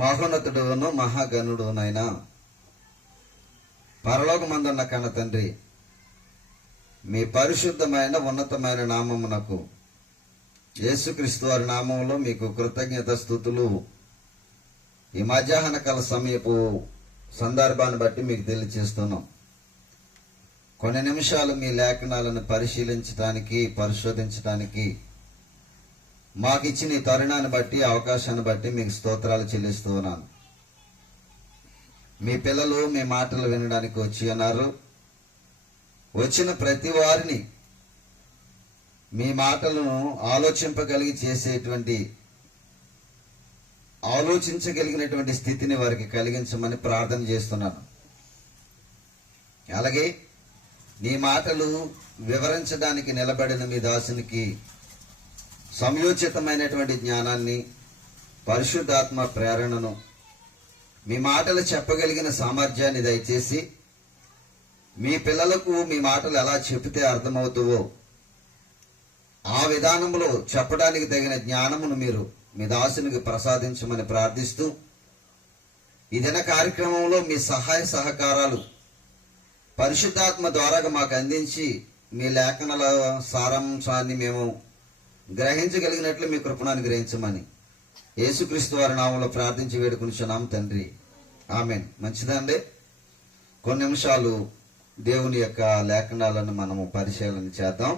మహోన్నతుడును మహాగణుడునైన పరలోకమందున్న కన్న తండ్రి, మీ పరిశుద్ధమైన ఉన్నతమైన నామమునకు యేసుక్రీస్తు వారి నామంలో మీకు కృతజ్ఞత స్తుతులు ఈ మధ్యాహ్న కాల సమయపు సందర్భాన్ని బట్టి మీకు తెలియజేస్తున్నాం. కొన్ని నిమిషాలు మీ లేఖనాలను పరిశీలించడానికి, పరిశోధించడానికి మాకు ఇచ్చిన ఈ తరుణాన్ని బట్టి, అవకాశాన్ని బట్టి మీకు స్తోత్రాలు చెల్లిస్తూ ఉన్నాను. మీ పిల్లలు మీ మాటలు వినడానికి వచ్చి ఉన్నారు. వచ్చిన ప్రతి వారిని మీ మాటలను ఆలోచించగలిగినటువంటి స్థితిని వారికి కలిగించమని ప్రార్థన చేస్తున్నాను. అలాగే నీ మాటలు వివరించడానికి నిలబడిన మీ దాసునికి సమయోచితమైనటువంటి జ్ఞానాన్ని, పరిశుద్ధాత్మ ప్రేరణను, మీ మాటలు చెప్పగలిగిన సామర్థ్యాన్ని దయచేసి మీ పిల్లలకు మీ మాటలు ఎలా చెబితే అర్థమవుతావో ఆ విధానంలో చెప్పడానికి తగిన జ్ఞానమును మీరు మీ దాసునికి ప్రసాదించమని ప్రార్థిస్తూ, ఈ దిన కార్యక్రమంలో మీ సహాయ సహకారాలు పరిశుద్ధాత్మ ద్వారా మాకు అందించి మీ లేఖనాల సారాంశాన్ని మేము గ్రహించగలిగినట్లు మీ కృపను అనుగ్రహించమని యేసుక్రీస్తు వారి నామంలో ప్రార్థించి వేడుకొనుచున్నాం తండ్రి, ఆమేన్. మంచిదండి. కొన్ని నిమిషాలు దేవుని యొక్క లేఖనాలను మనము పరిశీలన చేద్దాం.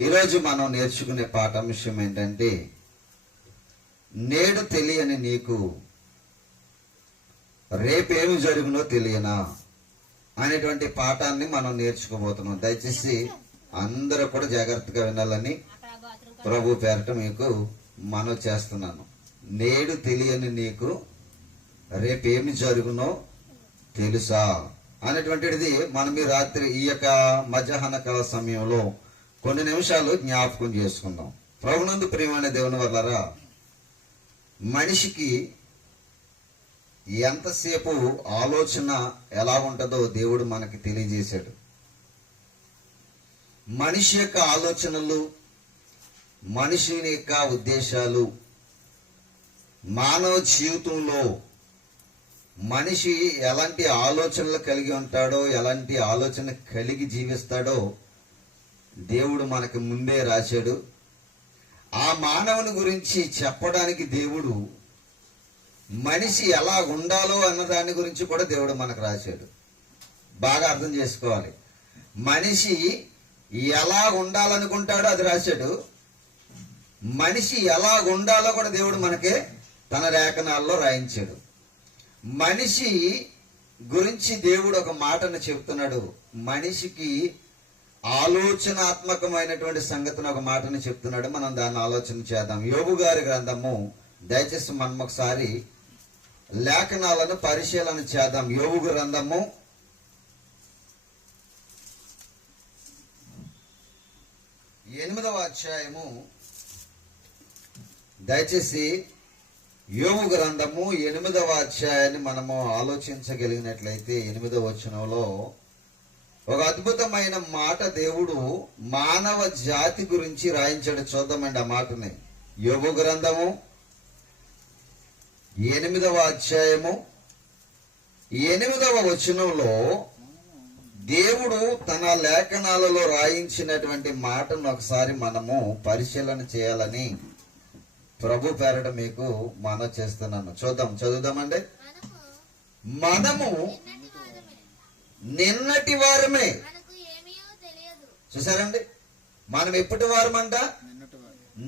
ఈరోజు మనం నేర్చుకునే పాఠాంశం ఏంటంటే, నేడు తెలియని నీకు రేపేమి జరుగునో తెలియనా అనేటువంటి పాఠాన్ని మనం నేర్చుకోబోతున్నాం. దయచేసి అందరూ కూడా జాగ్రత్తగా వినాలని ప్రభు పేరట మీకు మనవి చేస్తున్నాను. నేడు తెలియని నీకు రేపేమి జరుగునో తెలుసా అనేటువంటిది మనం ఈ రాత్రి ఈ యొక్క మధ్యాహ్న కాల సమయంలో కొన్ని నిమిషాలు జ్ఞాపకం చేసుకుందాం. ప్రభునందు ప్రియమైన దేవుని వల్లరా, మనిషికి ఎంతసేపు ఆలోచన ఎలా ఉంటుందో దేవుడు మనకి తెలియజేశాడు. మనిషి యొక్క ఆలోచనలు, మనిషి యొక్క ఉద్దేశాలు, మానవ జీవితంలో మనిషి ఎలాంటి ఆలోచనలు కలిగి ఉంటాడో, ఎలాంటి ఆలోచన కలిగి జీవిస్తాడో దేవుడు మనకి ముందే రాశాడు. ఆ మానవుని గురించి చెప్పడానికి దేవుడు మనిషి ఎలా ఉండాలో అన్న దాని గురించి కూడా దేవుడు మనకు రాశాడు. బాగా అర్థం చేసుకోవాలి. మనిషి ఎలా ఉండాలనుకుంటాడో అది రాశాడు. మనిషి ఎలా ఉండాలో కూడా దేవుడు మనకే తన లేఖనాల్లో రాయించాడు. మనిషి గురించి దేవుడు ఒక మాటను చెప్తున్నాడు. మనిషికి ఆలోచనాత్మకమైనటువంటి సంగతిని ఒక మాటను చెప్తున్నాడు. మనం దాన్ని ఆలోచన చేద్దాం. యోబు గారి గ్రంథము, దయచేసి మనం ఒకసారి లేఖనాలను పరిశీలన చేద్దాం. యోబు గ్రంథము 8వ అధ్యాయము, దయచేసి యోబు గ్రంథము 8వ అధ్యాయాన్ని మనము ఆలోచించగలిగినట్లయితే 8వ వచనంలో ఒక అద్భుతమైన మాట దేవుడు మానవ జాతి గురించి రాయించాడు. చూద్దామండి ఆ మాటని. యోబు గ్రంథము 8వ అధ్యాయము 8వ వచనంలో దేవుడు తన లేఖనాలలో రాయించినటువంటి మాటను ఒకసారి మనము పరిశీలన చేయాలని ప్రభు పేరట మీకు మనవి చేస్తున్నాను. చదువుదామండి. మనము నిన్నటి వారమే. చూసారండి, మనం ఎప్పటి వారమంట?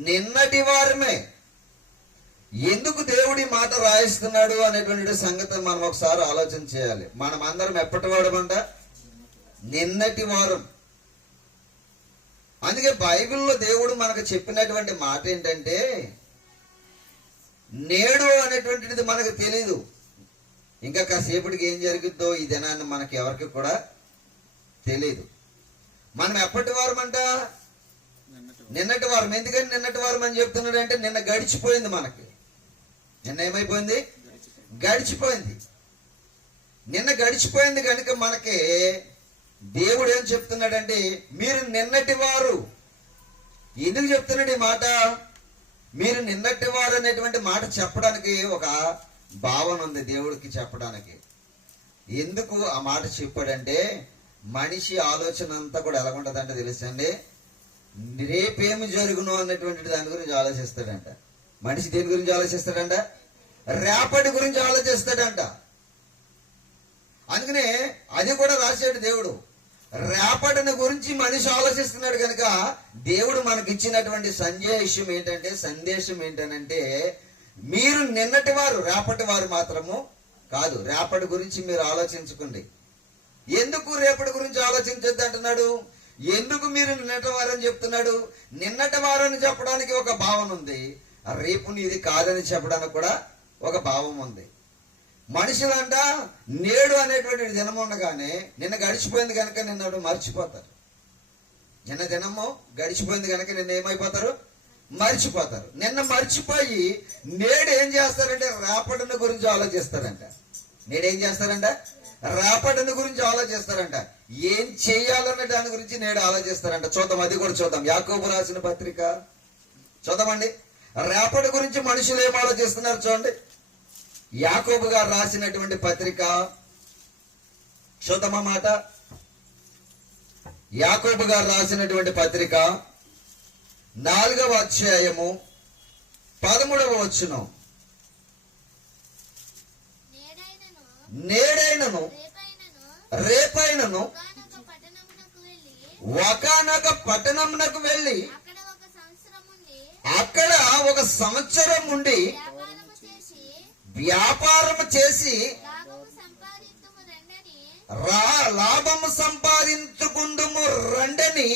నిన్నటి వారమే. ఎందుకు దేవుడి మాట రాయిస్తున్నాడు అనేటువంటి సంగతి మనం ఒకసారి ఆలోచన చేయాలి. మనం అందరం ఎప్పటి వారమంట? నిన్నటి వారం. అందుకే బైబిల్లో దేవుడు మనకు చెప్పినటువంటి మాట ఏంటంటే, నేడు అనేటువంటిది మనకు తెలీదు. ఇంకా కాసేపటికి ఏం జరుగుద్దో ఈ దినాన్ని మనకి ఎవరికి కూడా తెలీదు. మనం ఎప్పటి వారం అంట? నిన్నటి వారం. ఎందుకని నిన్నటి వారం అని చెప్తున్నాడు అంటే, నిన్న గడిచిపోయింది. మనకి నిన్న ఏమైపోయింది? గడిచిపోయింది. నిన్న గడిచిపోయింది కనుక మనకి దేవుడు ఏం చెప్తున్నాడంటే, మీరు నిన్నటి వారు. ఎందుకు చెప్తున్నాడు ఈ మాట? మీరు నిన్నటి వారు అనేటువంటి మాట చెప్పడానికి ఒక భావన ఉంది దేవుడికి చెప్పడానికి. ఎందుకు ఆ మాట చెప్పాడంటే, మనిషి ఆలోచన అంతా కూడా ఎలా ఉంటుందంటే తెలుసండి, రేపేమి జరుగును అన్నటువంటి దాని గురించి ఆలోచిస్తాడంట. మనిషి దేని గురించి ఆలోచిస్తాడంట? రేపటి గురించి ఆలోచిస్తాడంట. అందుకనే అది కూడా రాశాడు దేవుడు. రేపటిని గురించి మనిషి ఆలోచిస్తున్నాడు కనుక దేవుడు మనకి ఇచ్చినటువంటి సందేశం ఏంటంటే మీరు నిన్నటి వారు, రేపటి వారు మాత్రము కాదు. రేపటి గురించి మీరు ఆలోచించుకోండి. ఎందుకు రేపటి గురించి ఆలోచించొద్దు అంటున్నాడు? ఎందుకు మీరు నిన్నటి వారని చెప్తున్నాడు? నిన్నటి వారని చెప్పడానికి ఒక భావన ఉంది, రేపు నీది కాదని చెప్పడానికి కూడా ఒక భావం ఉంది. మనుషులంట నేడు అనేటువంటి దినం ఉండగానే నిన్న గడిచిపోయింది కనుక నిన్న మర్చిపోతారు. నిన్న దినము గడిచిపోయింది కనుక నిన్న ఏమైపోతారు? మర్చిపోతారు. నిన్న మర్చిపోయి నేడు ఏం చేస్తారంటే రేపటిని గురించి ఆలోచిస్తారంట. నేడేం చేస్తారంట? రేపటిని గురించి ఆలోచిస్తారంట. ఏం చెయ్యాలన్న దాని గురించి నేడు ఆలోచిస్తారంట. చూద్దాం, అది కూడా చూద్దాం. యాకోబు రాసిన పత్రిక చూద్దామండి. రేపటి గురించి మనుషులు ఏం ఆలోచిస్తున్నారు చూడండి. యాకోబు గారు రాసినటువంటి పత్రిక చూద్దామన్నమాట. యాకోబు గారు రాసినటువంటి పత్రిక 4వ అధ్యాయము 13వ వచనం. నేడైనను రేపైనను ఒకానొక పట్టణమునకు వెళ్ళి అక్కడ ఒక సంవత్సరం ఉండి వ్యాపారము చేసి లాభము సంపాదించుకుందుము రండని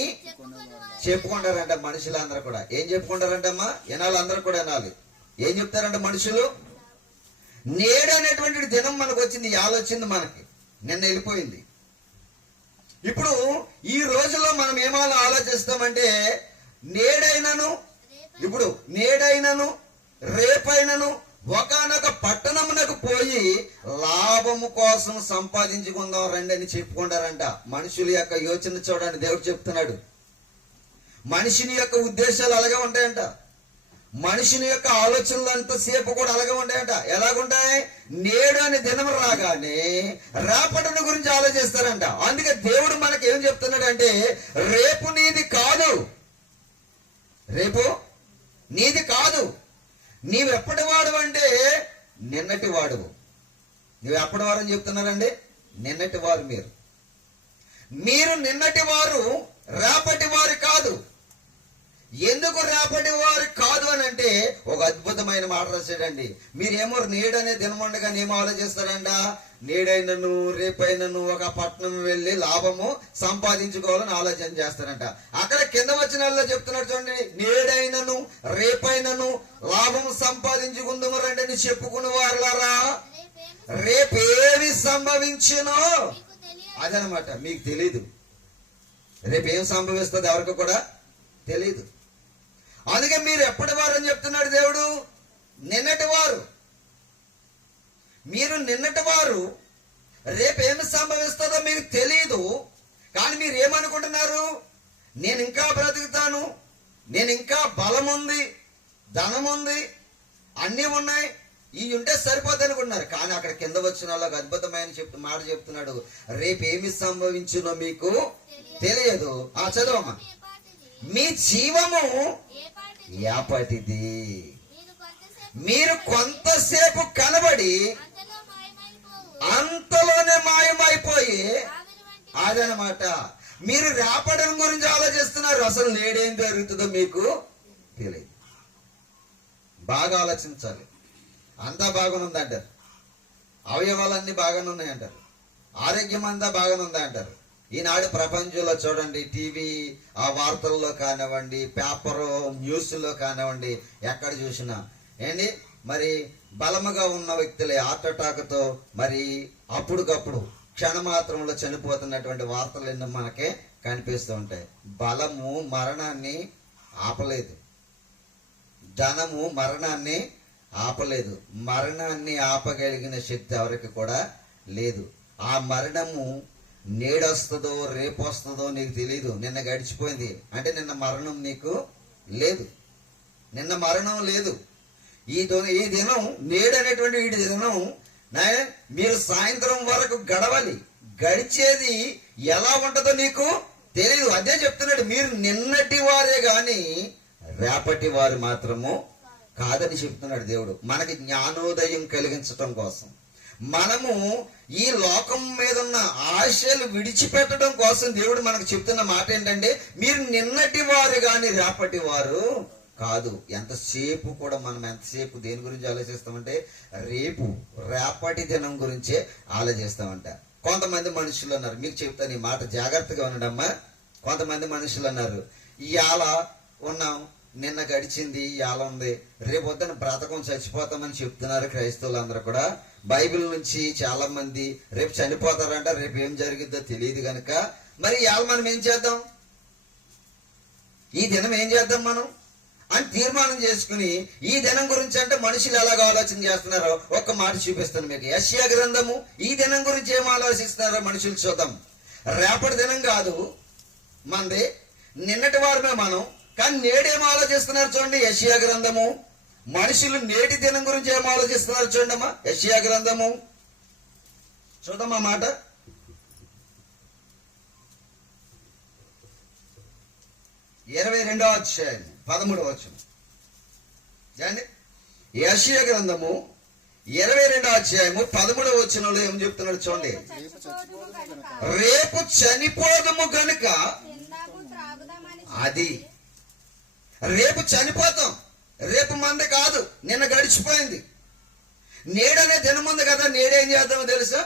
చెప్పుకుంటారంట. మనుషులందరూ కూడా ఏం చెప్పుకుంటారంటమ్మా? వినాలి, అందరూ కూడా వినాలి. ఏం చెప్తారంట మనుషులు? నేడు అనేటువంటి దినం మనకు వచ్చింది, వచ్చింది మనకి, నిన్న వెళ్ళిపోయింది. ఇప్పుడు ఈ రోజులో మనం ఏమైనా ఆలోచిస్తామంటే నేడైనను రేపైనను ఒకానొక పట్టణమునకు పోయి లాభము కోసం సంపాదించుకుందాం రండి అని చెప్పుకుంటారంట. మనుషుల యొక్క యోచన చూడండి, దేవుడు చెప్తున్నాడు. మనిషిని యొక్క ఉద్దేశాలు అలాగే ఉంటాయంట. మనిషిని యొక్క ఆలోచనలు అంతసేపు కూడా అలాగే ఉంటాయంట. ఎలాగుంటాయి? నేడు అనే దినం రాగానే రేపటిని గురించి ఆలోచిస్తారంట. అందుకే దేవుడు మనకి ఏం చెప్తున్నాడంటే రేపు నీది కాదు, రేపు నీది కాదు. నీవెప్పటి వాడు అంటే నిన్నటి వాడువు. నువ్వెప్పటి వారు అని చెప్తున్నారండి? నిన్నటి వారు. మీరు నిన్నటి వారు, రేపటి వారు కాదు. ఎందుకు రేపటి వారు కాదు అని అంటే ఒక అద్భుతమైన మాట రాశాడండి. మీరేమో నేడనే దినం ఉండగా ఏమో ఆలోచిస్తారంట, నేడైనను రేపైనను ఒక పట్టణం వెళ్ళి లాభము సంపాదించుకోవాలని ఆలోచన చేస్తారంట. అక్కడ కింద వచనాల్లో చెప్తున్నాడు చూడండి, నేడైనను రేపైనను లాభము సంపాదించుకుందాము రండి అని చెప్పుకున్న వారులారా రేపేమి సంభవించునో అదనమాట. మీకు తెలీదు రేపేం సంభవిస్తుంది, ఎవరికి కూడా తెలీదు. అందుకే మీరు ఎప్పటి వారు అని చెప్తున్నాడు దేవుడు? నిన్నటి వారు. మీరు నిన్నటి వారు. రేపేమి సంభవిస్తుందో మీకు తెలీదు. కానీ మీరు ఏమనుకుంటున్నారు? నేను ఇంకా బ్రతుకుతాను, నేను ఇంకా బలం ఉంది, ధనం ఉంది, అన్నీ ఉన్నాయి, ఇవి ఉంటే సరిపోతుంది అనుకుంటున్నారు. కానీ అక్కడ కింద వచ్చిన వాళ్ళకి అద్భుతమైన మాట చెప్తున్నాడు, రేపేమి సంభవించునో మీకు తెలియదు. చదవమ్మా. మీ జీవము ఏపటిది. మీరు కొంతసేపు కనబడి అంతలోనే మాయమైపోయి అదనమాట. మీరు రేపటి గురించి ఆలోచిస్తున్నారు, అసలు నేడేం జరుగుతుందో మీకు తెలియదు. బాగా ఆలోచించాలి. అంతా బాగానుంది అంటారు, అవయవాలన్నీ బాగానే ఉన్నాయి అంటారు, ఆరోగ్యం అంతా బాగానే ఉంది అంటారు. ఈనాడు ప్రపంచంలో చూడండి, టీవీ ఆ వార్తల్లో కానివ్వండి, పేపరు న్యూస్లో కానివ్వండి, ఎక్కడ చూసినా ఏంటి మరి బలముగా ఉన్న వ్యక్తులే హార్ట్ అటాక్తో మరి అప్పుడుకప్పుడు క్షణమాత్రంలో చనిపోతున్నటువంటి వార్తలు ఎన్నో మనకే కనిపిస్తూ ఉంటాయి. బలము మరణాన్ని ఆపలేదు, ధనము మరణాన్ని ఆపలేదు. మరణాన్ని ఆపగలిగిన శక్తి ఎవరికి కూడా లేదు. ఆ మరణము నేడొస్తుందో రేపు వస్తుందో నీకు తెలియదు. నిన్న గడిచిపోయింది అంటే నిన్న మరణం నీకు లేదు. నిన్న మరణం లేదు. ఈ దినం నేడు అనేటువంటి ఈ దినం మీరు సాయంత్రం వరకు గడవాలి. గడిచేది ఎలా ఉంటుందో నీకు తెలియదు. అదే చెప్తున్నాడు, మీరు నిన్నటి వారే గాని రేపటి వారు మాత్రము కాదని చెప్తున్నాడు దేవుడు. మనకి జ్ఞానోదయం కలిగించటం కోసం, మనము ఈ లోకం మీద ఉన్న ఆశలు విడిచిపెట్టడం కోసం దేవుడు మనకు చెప్తున్న మాట ఏంటంటే, మీరు నిన్నటి వారు గాని రేపటి వారు కాదు. ఎంతసేపు కూడా మనం ఎంతసేపు దేని గురించి ఆలోచిస్తామంటే రేపటి దినం గురించే ఆలోచిస్తామంట. కొంతమంది మనుషులు అన్నారు, మీకు చెప్తాను ఈ మాట జాగ్రత్తగా ఉండమ్మా. కొంతమంది మనుషులు అన్నారు, ఇవాళ ఉన్నాం, నిన్న గడిచింది, ఇవాళ ఉంది, రేపొద్దున బ్రతకం చచ్చిపోతామని చెప్తున్నారు క్రైస్తవులందరూ కూడా. బైబిల్ నుంచి చాలా మంది రేపు చనిపోతారంట, రేపు ఏం జరిగిద్దో తెలియదు కనుక మరి ఇవాళ మనం ఏం చేద్దాం, ఈ దినం ఏం చేద్దాం మనం అని తీర్మానం చేసుకుని, ఈ దినం గురించి అంటే మనుషులు ఎలాగ ఆలోచన చేస్తున్నారో ఒక్క మాట చూపిస్తాను మీకు. యెషయా గ్రంథము ఈ దినం గురించి ఏం ఆలోచిస్తున్నారో మనుషులు చూద్దాం. రేపటి దినం కాదు మంది, నిన్నటి వారమే మనం, కానీ నేడేం ఆలోచిస్తున్నారు చూడండి. యెషయా గ్రంథము మనుషులు నేటి దినం గురించి ఏం ఆలోచిస్తున్నారు చూడండి అమ్మా. యెషయా గ్రంథము చూద్దాం ఆ మాట. 22వ అధ్యాయం 13వ వచనం. యెషయా గ్రంథము 22వ అధ్యాయము 13వ వచనంలో ఏం చెప్తున్నాడు చూడండి. రేపు చనిపోదుము గనుక, అది రేపు చనిపోతాం, రేపు మంది కాదు, నిన్న గడిచిపోయింది. నేడనే దినం ఉంది కదా, నేడేం చేద్దామో తెలుసా,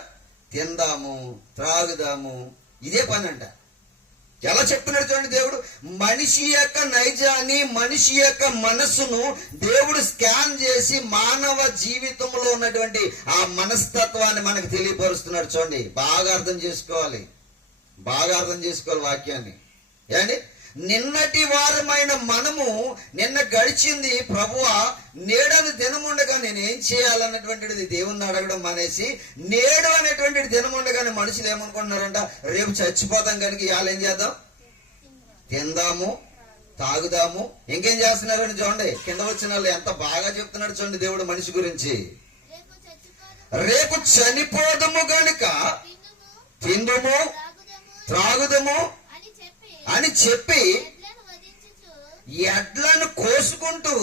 తిందాము త్రాగుదాము, ఇదే పని అంట. ఎలా చెప్తున్నాడు చూడండి దేవుడు. మనిషి యొక్క నైజాన్ని, మనిషి యొక్క మనస్సును దేవుడు స్కాన్ చేసి మానవ జీవితంలో ఉన్నటువంటి ఆ మనస్తత్వాన్ని మనకు తెలియపరుస్తున్నాడు చూడండి. బాగా అర్థం చేసుకోవాలి, బాగా అర్థం చేసుకోవాలి వాక్యాన్ని. ఏండి, నిన్నటి వారమైన మనము నిన్న గడిచింది ప్రభువా, నేడని దినం ఉండగా నేను ఏం చేయాలన్నటువంటిది దేవుణ్ణి అడగడం మానేసి, నేడు అనేటువంటి దినం ఉండగానే మనుషులు ఏమనుకుంటున్నారంట, రేపు చచ్చిపోతాం కనుక ఇవాళ ఏం చేద్దాం, తిందాము తాగుదాము, ఇంకేం చేస్తున్నారని చూడండి. కింద వచ్చిన వాళ్ళు ఎంత బాగా చెప్తున్నాడు చూడండి దేవుడు మనిషి గురించి. రేపు చనిపోదము గనుక తిందుము త్రాగుదము అని చెప్పి ఎడ్లను కోసుకుంటూ,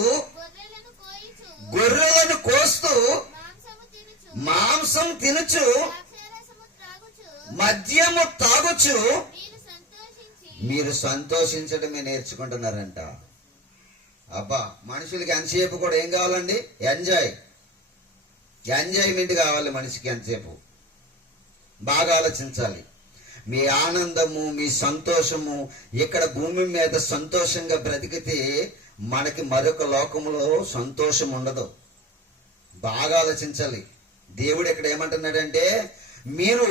గొర్రెలను కోస్తూ, మాంసం తినుచు, మద్యము తాగుచు మీరు సంతోషించడమే నేర్చుకుంటున్నారంట. అబ్బా, మనుషులకి ఎంతసేపు కూడా ఏం కావాలండి, ఎంజాయ్మెంట్ కావాలి మనిషికి. ఎంతసేపు బాగా ఆలోచించాలి. మీ ఆనందము, మీ సంతోషము ఇక్కడ భూమి మీద సంతోషంగా బ్రతికితే మనకి మరొక లోకంలో సంతోషం ఉండదు. బాగా ఆలోచించాలి. దేవుడు ఇక్కడ ఏమంటున్నాడంటే, మీరు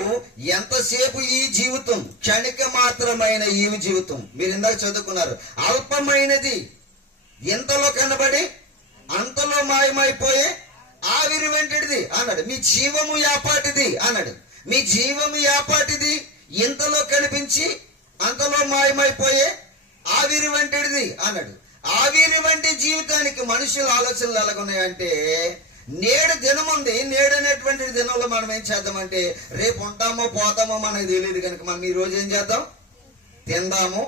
ఎంతసేపు ఈ జీవితం క్షణిక మాత్రమైన ఈ జీవితం, మీరు ఇందాక చదువుకున్నారు, అల్పమైనది, ఇంతలో కనబడి అంతలో మాయమైపోయే ఆవిరి వెంటడిది అన్నాడు. మీ జీవము యాపాటిది అన్నాడు. మీ జీవము యాపాటిది, ఇంతలో కనిపించి అంతలో మాయమైపోయే ఆవిరి వంటిది అన్నాడు. ఆవిరి వంటి జీవితానికి మనుషుల ఆలోచనలు ఎలాగున్నాయంటే, నేడు దినం ఉంది, నేడు అనేటువంటి దినంలో మనం ఏం చేద్దామంటే, రేపు ఉంటామో పోతామో మనకు తెలియదు కనుక మనం ఈ రోజు ఏం చేద్దాం, తిందాము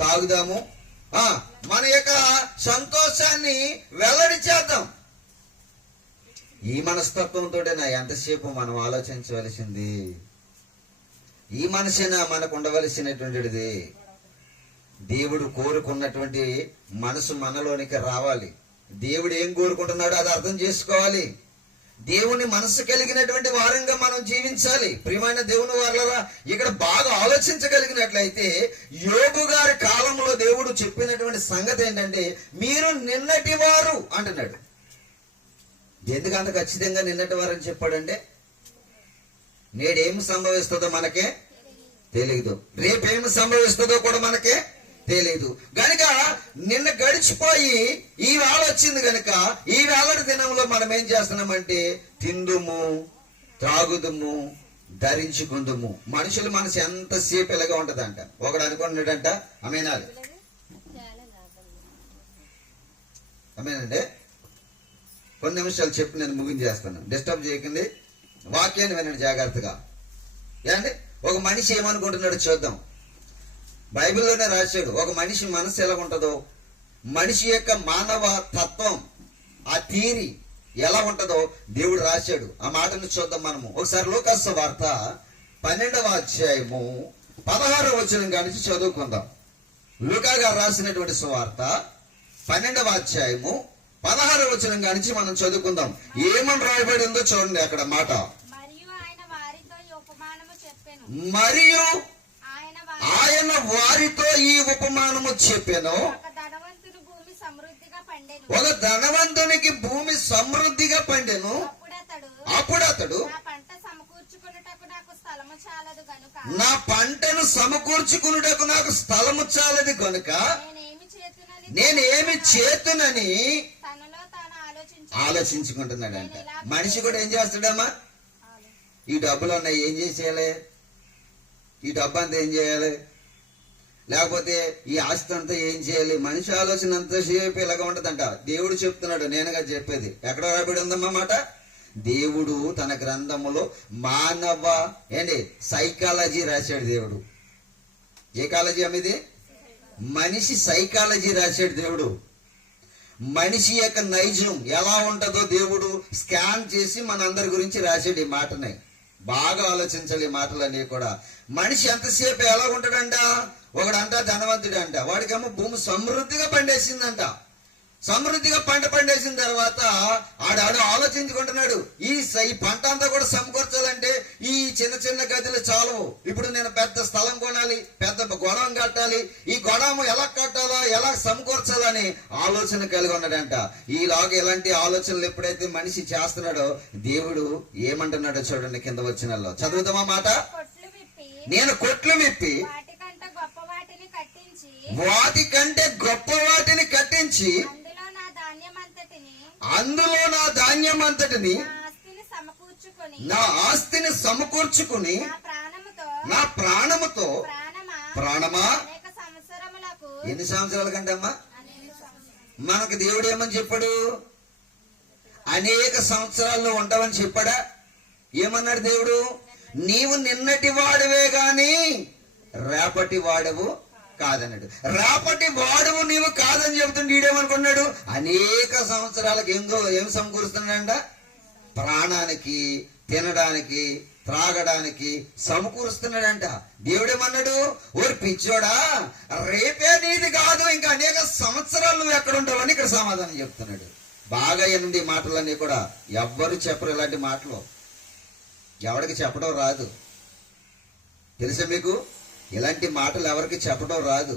తాగుదాము, మన యొక్క సంతోషాన్ని వెల్లడి చేద్దాం. ఈ మనస్తత్వంతో ఎంతసేపు మనం ఆలోచించవలసింది. ఈ మనసేనా మనకు ఉండవలసినటువంటిది. దేవుడు కోరుకున్నటువంటి మనసు మనలోనికి రావాలి. దేవుడు ఏం కోరుకుంటున్నాడో అది అర్థం చేసుకోవాలి. దేవుని మనసు కలిగినటువంటి వారంగా మనం జీవించాలి. ప్రియమైన దేవుని వారలారా, ఇక్కడ బాగా ఆలోచించగలిగినట్లయితే యోబు గారి కాలంలో దేవుడు చెప్పినటువంటి సంగతి ఏంటంటే, మీరు నిన్నటి వారు అంటున్నాడు. ఎందుకు అంత ఖచ్చితంగా నిన్నటి వారు అని చెప్పాడంటే, నేడేం సంభవిస్తుందో మనకే తెలియదు, రేపేం సంభవిస్తుందో కూడా మనకే తెలియదు. గనుక నిన్న గడిచిపోయి ఈ వేళ వచ్చింది గనుక ఈ వేళ దినంలో మనం ఏం చేస్తున్నామంటే, తిందుము త్రాగుదుము ధరించుకుందుము. మనుషుల మనసు ఎంతసేపు ఇలాగా ఉంటదంట. ఒకడు అనుకున్నాడంట, అమేనాలి అమేనండి. కొన్ని నిమిషాలు చెప్పి నేను ముగించేస్తాను, డిస్టర్బ్ చేయకండి. వాక్యాన్ని వినండి జాగ్రత్తగా. ఏమండి, ఒక మనిషి ఏమనుకుంటున్నాడో చూద్దాం. బైబిల్లోనే రాశాడు ఒక మనిషి మనసు ఎలా ఉంటుందో, మనిషి యొక్క మానవ తత్వం, ఆ థియరీ ఎలా ఉంటుందో దేవుడు రాశాడు. ఆ మాటను చూద్దాం మనము. ఒకసారి లూకాసు వార్త 12వ అధ్యాయము 16వ వచనం కానించి చదువుకుందాం. లూకా గారు రాసినటువంటి సువార్త 12వ అధ్యాయము 16వ వచనం కానించి మనం చదువుకుందాం. ఏమని రాయబడి ఉందో చూడండి అక్కడ మాట. మరియు ఆయన వారితో ఈ ఉపమానము చెప్పెను. మరియు ఆయన వారితో ఈ ఉపమానము చెప్పెను. ఒక ధనవంతుని భూమి సమృద్ధిగా పండెను. ఒక ధనవంతునికి భూమి సమృద్ధిగా పండెను. అప్పుడు అతడు నా పంట సమకూర్చుకొనుటకు నాకు స్థలము చాలదు గనుక నా పంటను సమకూర్చుకున్నటకు నాకు స్థలము చాలదు కనుక నేనేమి చేతునని తనలో తాను ఆలోచించుకుంటున్నాడంట. మనిషి కూడా ఏం చేస్తాడమ్మా, ఈ డబ్బులు ఉన్నాయి ఏం చేసేయాలి, ఈ డబ్బు అంతా ఏం చేయాలి, లేకపోతే ఈ ఆస్తి అంతా ఏం చేయాలి. మనిషి ఆలోచన అంతసేపు ఇలాగ ఉంటదంట. దేవుడు చెప్తున్నాడు, నేనుగా చెప్పేది. ఎక్కడ రాబడి ఉందమ్మా మాట. దేవుడు తన గ్రంథములో మానవ సైకాలజీ రాశాడు దేవుడు. ఏ కాలజీ అమ్మిది? మనిషి సైకాలజీ రాశాడు దేవుడు. మనిషి యొక్క నైజం ఎలా ఉంటుందో దేవుడు స్కాన్ చేసి మనందరి గురించి రాశాడు ఈ మాటని. బాగా ఆలోచించాలి ఈ మాటలన్నీ కూడా. మనిషి ఎంతసేపు ఎలా ఉంటాడంట, ఒకడంట ధనవంతుడు అంట, వాడికేమో భూమి సమృద్ధిగా పండేసిందంట. సమృద్ధిగా పంట పండేసిన తర్వాత ఆడాడు ఆలోచించుకుంటున్నాడు, ఈ పంట అంతా కూడా సమకూర్చాలంటే ఈ చిన్న చిన్న గదులు చాలవు. ఇప్పుడు నేను పెద్ద స్థలం కొనాలి, పెద్ద గొడవం కట్టాలి, ఈ గొడవం ఎలా కట్టాలో ఎలా సమకూర్చాలని ఆలోచన కలిగి ఉన్నాడంట. ఈలాగా ఇలాంటి ఆలోచనలు ఎప్పుడైతే మనిషి చేస్తున్నాడో దేవుడు ఏమంటున్నాడో చూడండి కింద వచ్చినలో. చదువుతామా మాట. నేను కొట్లు విప్పి వాటికంటే గొప్ప వాటిని కట్టించి అందులో నా ధాన్యం అంతటిని నా ఆస్తిని సమకూర్చుకుని నా ప్రాణముతో ప్రాణమా ఎన్ని సంవత్సరాల కంటే అమ్మా మనకు దేవుడు ఏమని చెప్పాడు? అనేక సంవత్సరాల్లో ఉంటావని చెప్పాడా? ఏమన్నాడు దేవుడు? నీవు నిన్నటి వాడివే గాని రేపటి వాడవు కాదన్నాడు. రేపటి వాడువు నీవు కాదని చెబుతుంటే ఈడేమనుకున్నాడు? అనేక సంవత్సరాలకు ఏం సమకూరుస్తున్నాడంట? ప్రాణానికి, తినడానికి, త్రాగడానికి సమకూరుస్తున్నాడంట. దేవుడేమన్నాడు? ఓరి పిచ్చోడా, రేపే నీది కాదు, ఇంకా అనేక సంవత్సరాలు నువ్వు ఎక్కడ ఉంటావని ఇక్కడ సమాధానం చెప్తున్నాడు. బాగా ఎనిమిది మాటలన్నీ కూడా ఎవ్వరు చెప్పరు. ఇలాంటి మాటలు ఎవరికి చెప్పడం రాదు, తెలుసా మీకు? ఇలాంటి మాటలు ఎవరికి చెప్పడం రాదు.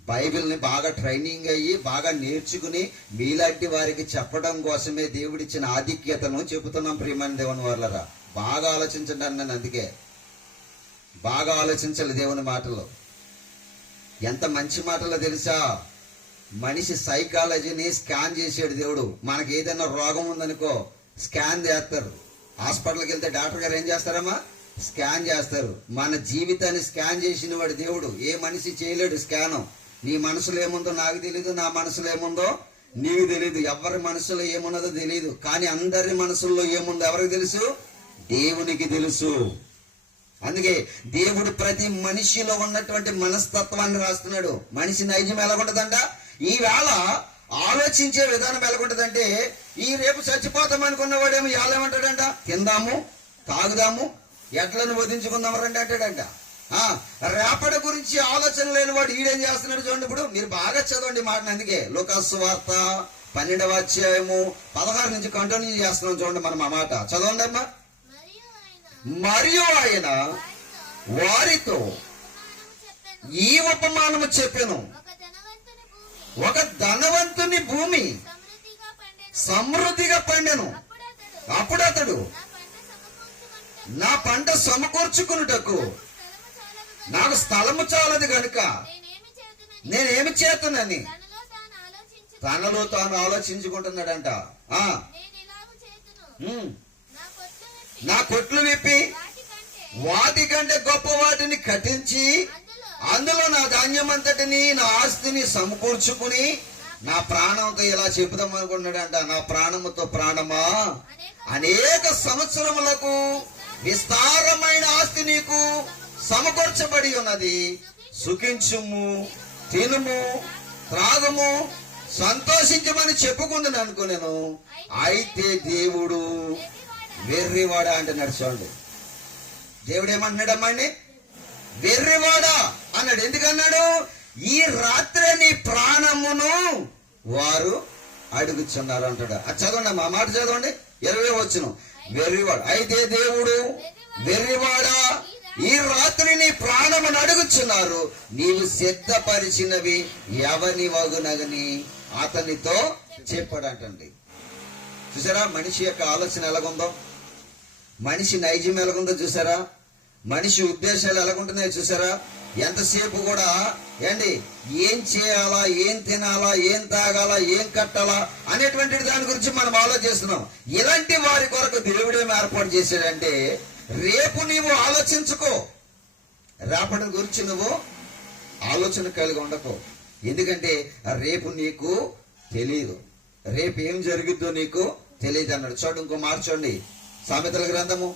బైబిల్ని బాగా ట్రైనింగ్ అయ్యి బాగా నేర్చుకుని మీలాంటి వారికి చెప్పడం కోసమే దేవుడిచ్చిన ఆధిక్యతను చెబుతున్నాం. ప్రియమైన దేవుని వాళ్ళరా, బాగా ఆలోచించండి అన్నాను. అందుకే బాగా ఆలోచించాలి దేవుని మాటలు. ఎంత మంచి మాటలో తెలుసా? మనిషి సైకాలజీని స్కాన్ చేసాడు దేవుడు. మనకి ఏదైనా రోగం ఉందనుకో స్కాన్ చేస్తారు. హాస్పిటల్కి వెళ్తే డాక్టర్ గారు ఏం చేస్తారమ్మా? స్కాన్ చేస్తారు. మన జీవితాన్ని స్కాన్ చేసిన వాడు దేవుడు. ఏ మనిషి చేయలేడు స్కాన్. నీ మనసులో ఏముందో నాకు తెలీదు, నా మనసులో ఏముందో నీకు తెలీదు, ఎవరి మనసులో ఏమున్నదో తెలీదు. కానీ అందరి మనసుల్లో ఏముందో ఎవరికి తెలుసు? దేవునికి తెలుసు. అందుకే దేవుడు ప్రతి మనిషిలో ఉన్నటువంటి మనస్తత్వాన్ని రాస్తున్నాడు. మనిషి నైజం ఎలాగుంటదంట? ఈవేళ ఆలోచించే విధానం ఎలాగుంటదంటే, ఈ రేపు చచ్చిపోతాం అనుకున్నవాడేమో ఏమంటాడంట? తిందాము, తాగుదాము, ఎట్లను వధించుకుందాం రండి అంటాడంట. రేపటి గురించి ఆలోచన లేని వాడు ఈడేం చేస్తున్నాడు చూడండి. ఇప్పుడు మీరు బాగా చదవండి మాటను. అందుకే లూకాసు వార్త 12వ అధ్యాయము 16 నుంచి కంటిన్యూ చేస్తున్నాం చూడండి మనం ఆ మాట. చదవండి అమ్మా. మరియు ఆయన వారితో ఈ ఉపమానము చెప్పెను. ఒక ధనవంతుని భూమి సమృద్ధిగా పండెను. అప్పుడు అతడు నా పంట సమకూర్చుకున్నటకు నాకు స్థలము చాలదు గనుక నేనేమి చేతునని తనలో తాను ఆలోచించుకుంటున్నాడంట. నా కొట్లు విప్పి వాటికంటే గొప్ప వాటిని కట్టించి అందులో నా ధాన్యం అంతటిని, నా ఆస్తిని సమకూర్చుకుని నా ప్రాణంతో ఇలా చెబుదాం అనుకున్నాడంట. నా ప్రాణముతో ప్రాణమా, అనేక సంవత్సరములకు విస్తారమైన ఆస్తి నీకు సమకూర్చబడి ఉన్నది. సుఖించుము, తినుము, త్రాగుము, సంతోషించమని చెప్పుకుందని అనుకున్నాను. అయితే దేవుడు వెర్రివాడా అంటున్నాడు. చూడండి, దేవుడు ఏమన్నాడమ్మా అండి? వెర్రివాడా అన్నాడు. ఎందుకన్నాడు? ఈ రాత్రి నీ ప్రాణమును వారు అడుగుచున్నారు అంటాడు. అది చదవండి, మా మాట చదవండి. 20 వచనం. వెర్రివాడు. అయితే దేవుడు వెర్రివాడా, ఈ రాత్రి నీ ప్రాణమును అడుగుచున్నారు, నీవు సిద్ధపరిచినవి ఎవని వగునగని అతనితో చెప్పాడంటండి. చూసారా మనిషి యొక్క ఆలోచన ఎలాగుందో, మనిషి నైజం ఎలాగుందో చూసారా, మనిషి ఉద్దేశాలు ఎలాగుంటున్నాయో చూసారా. ఎంతసేపు కూడా ఏంటి, ఏం చేయాలా, ఏం తినాలా, ఏం తాగాలా, ఏం కట్టాలా అనేటువంటి దాని గురించి మనం ఆలోచిస్తున్నాం. ఇలాంటి వారి కొరకు దేవుడేం ఏర్పాటు చేశాడంటే, రేపు నీవు ఆలోచించుకో, రేపటి గురించి నువ్వు ఆలోచన కలిగి ఉండకో. ఎందుకంటే రేపు నీకు తెలియదు, రేపు ఏం జరుగుద్దో నీకు తెలియదు అన్నాడు. చూడండి, ఇంకో మార్చండి. సామెతల గ్రంథము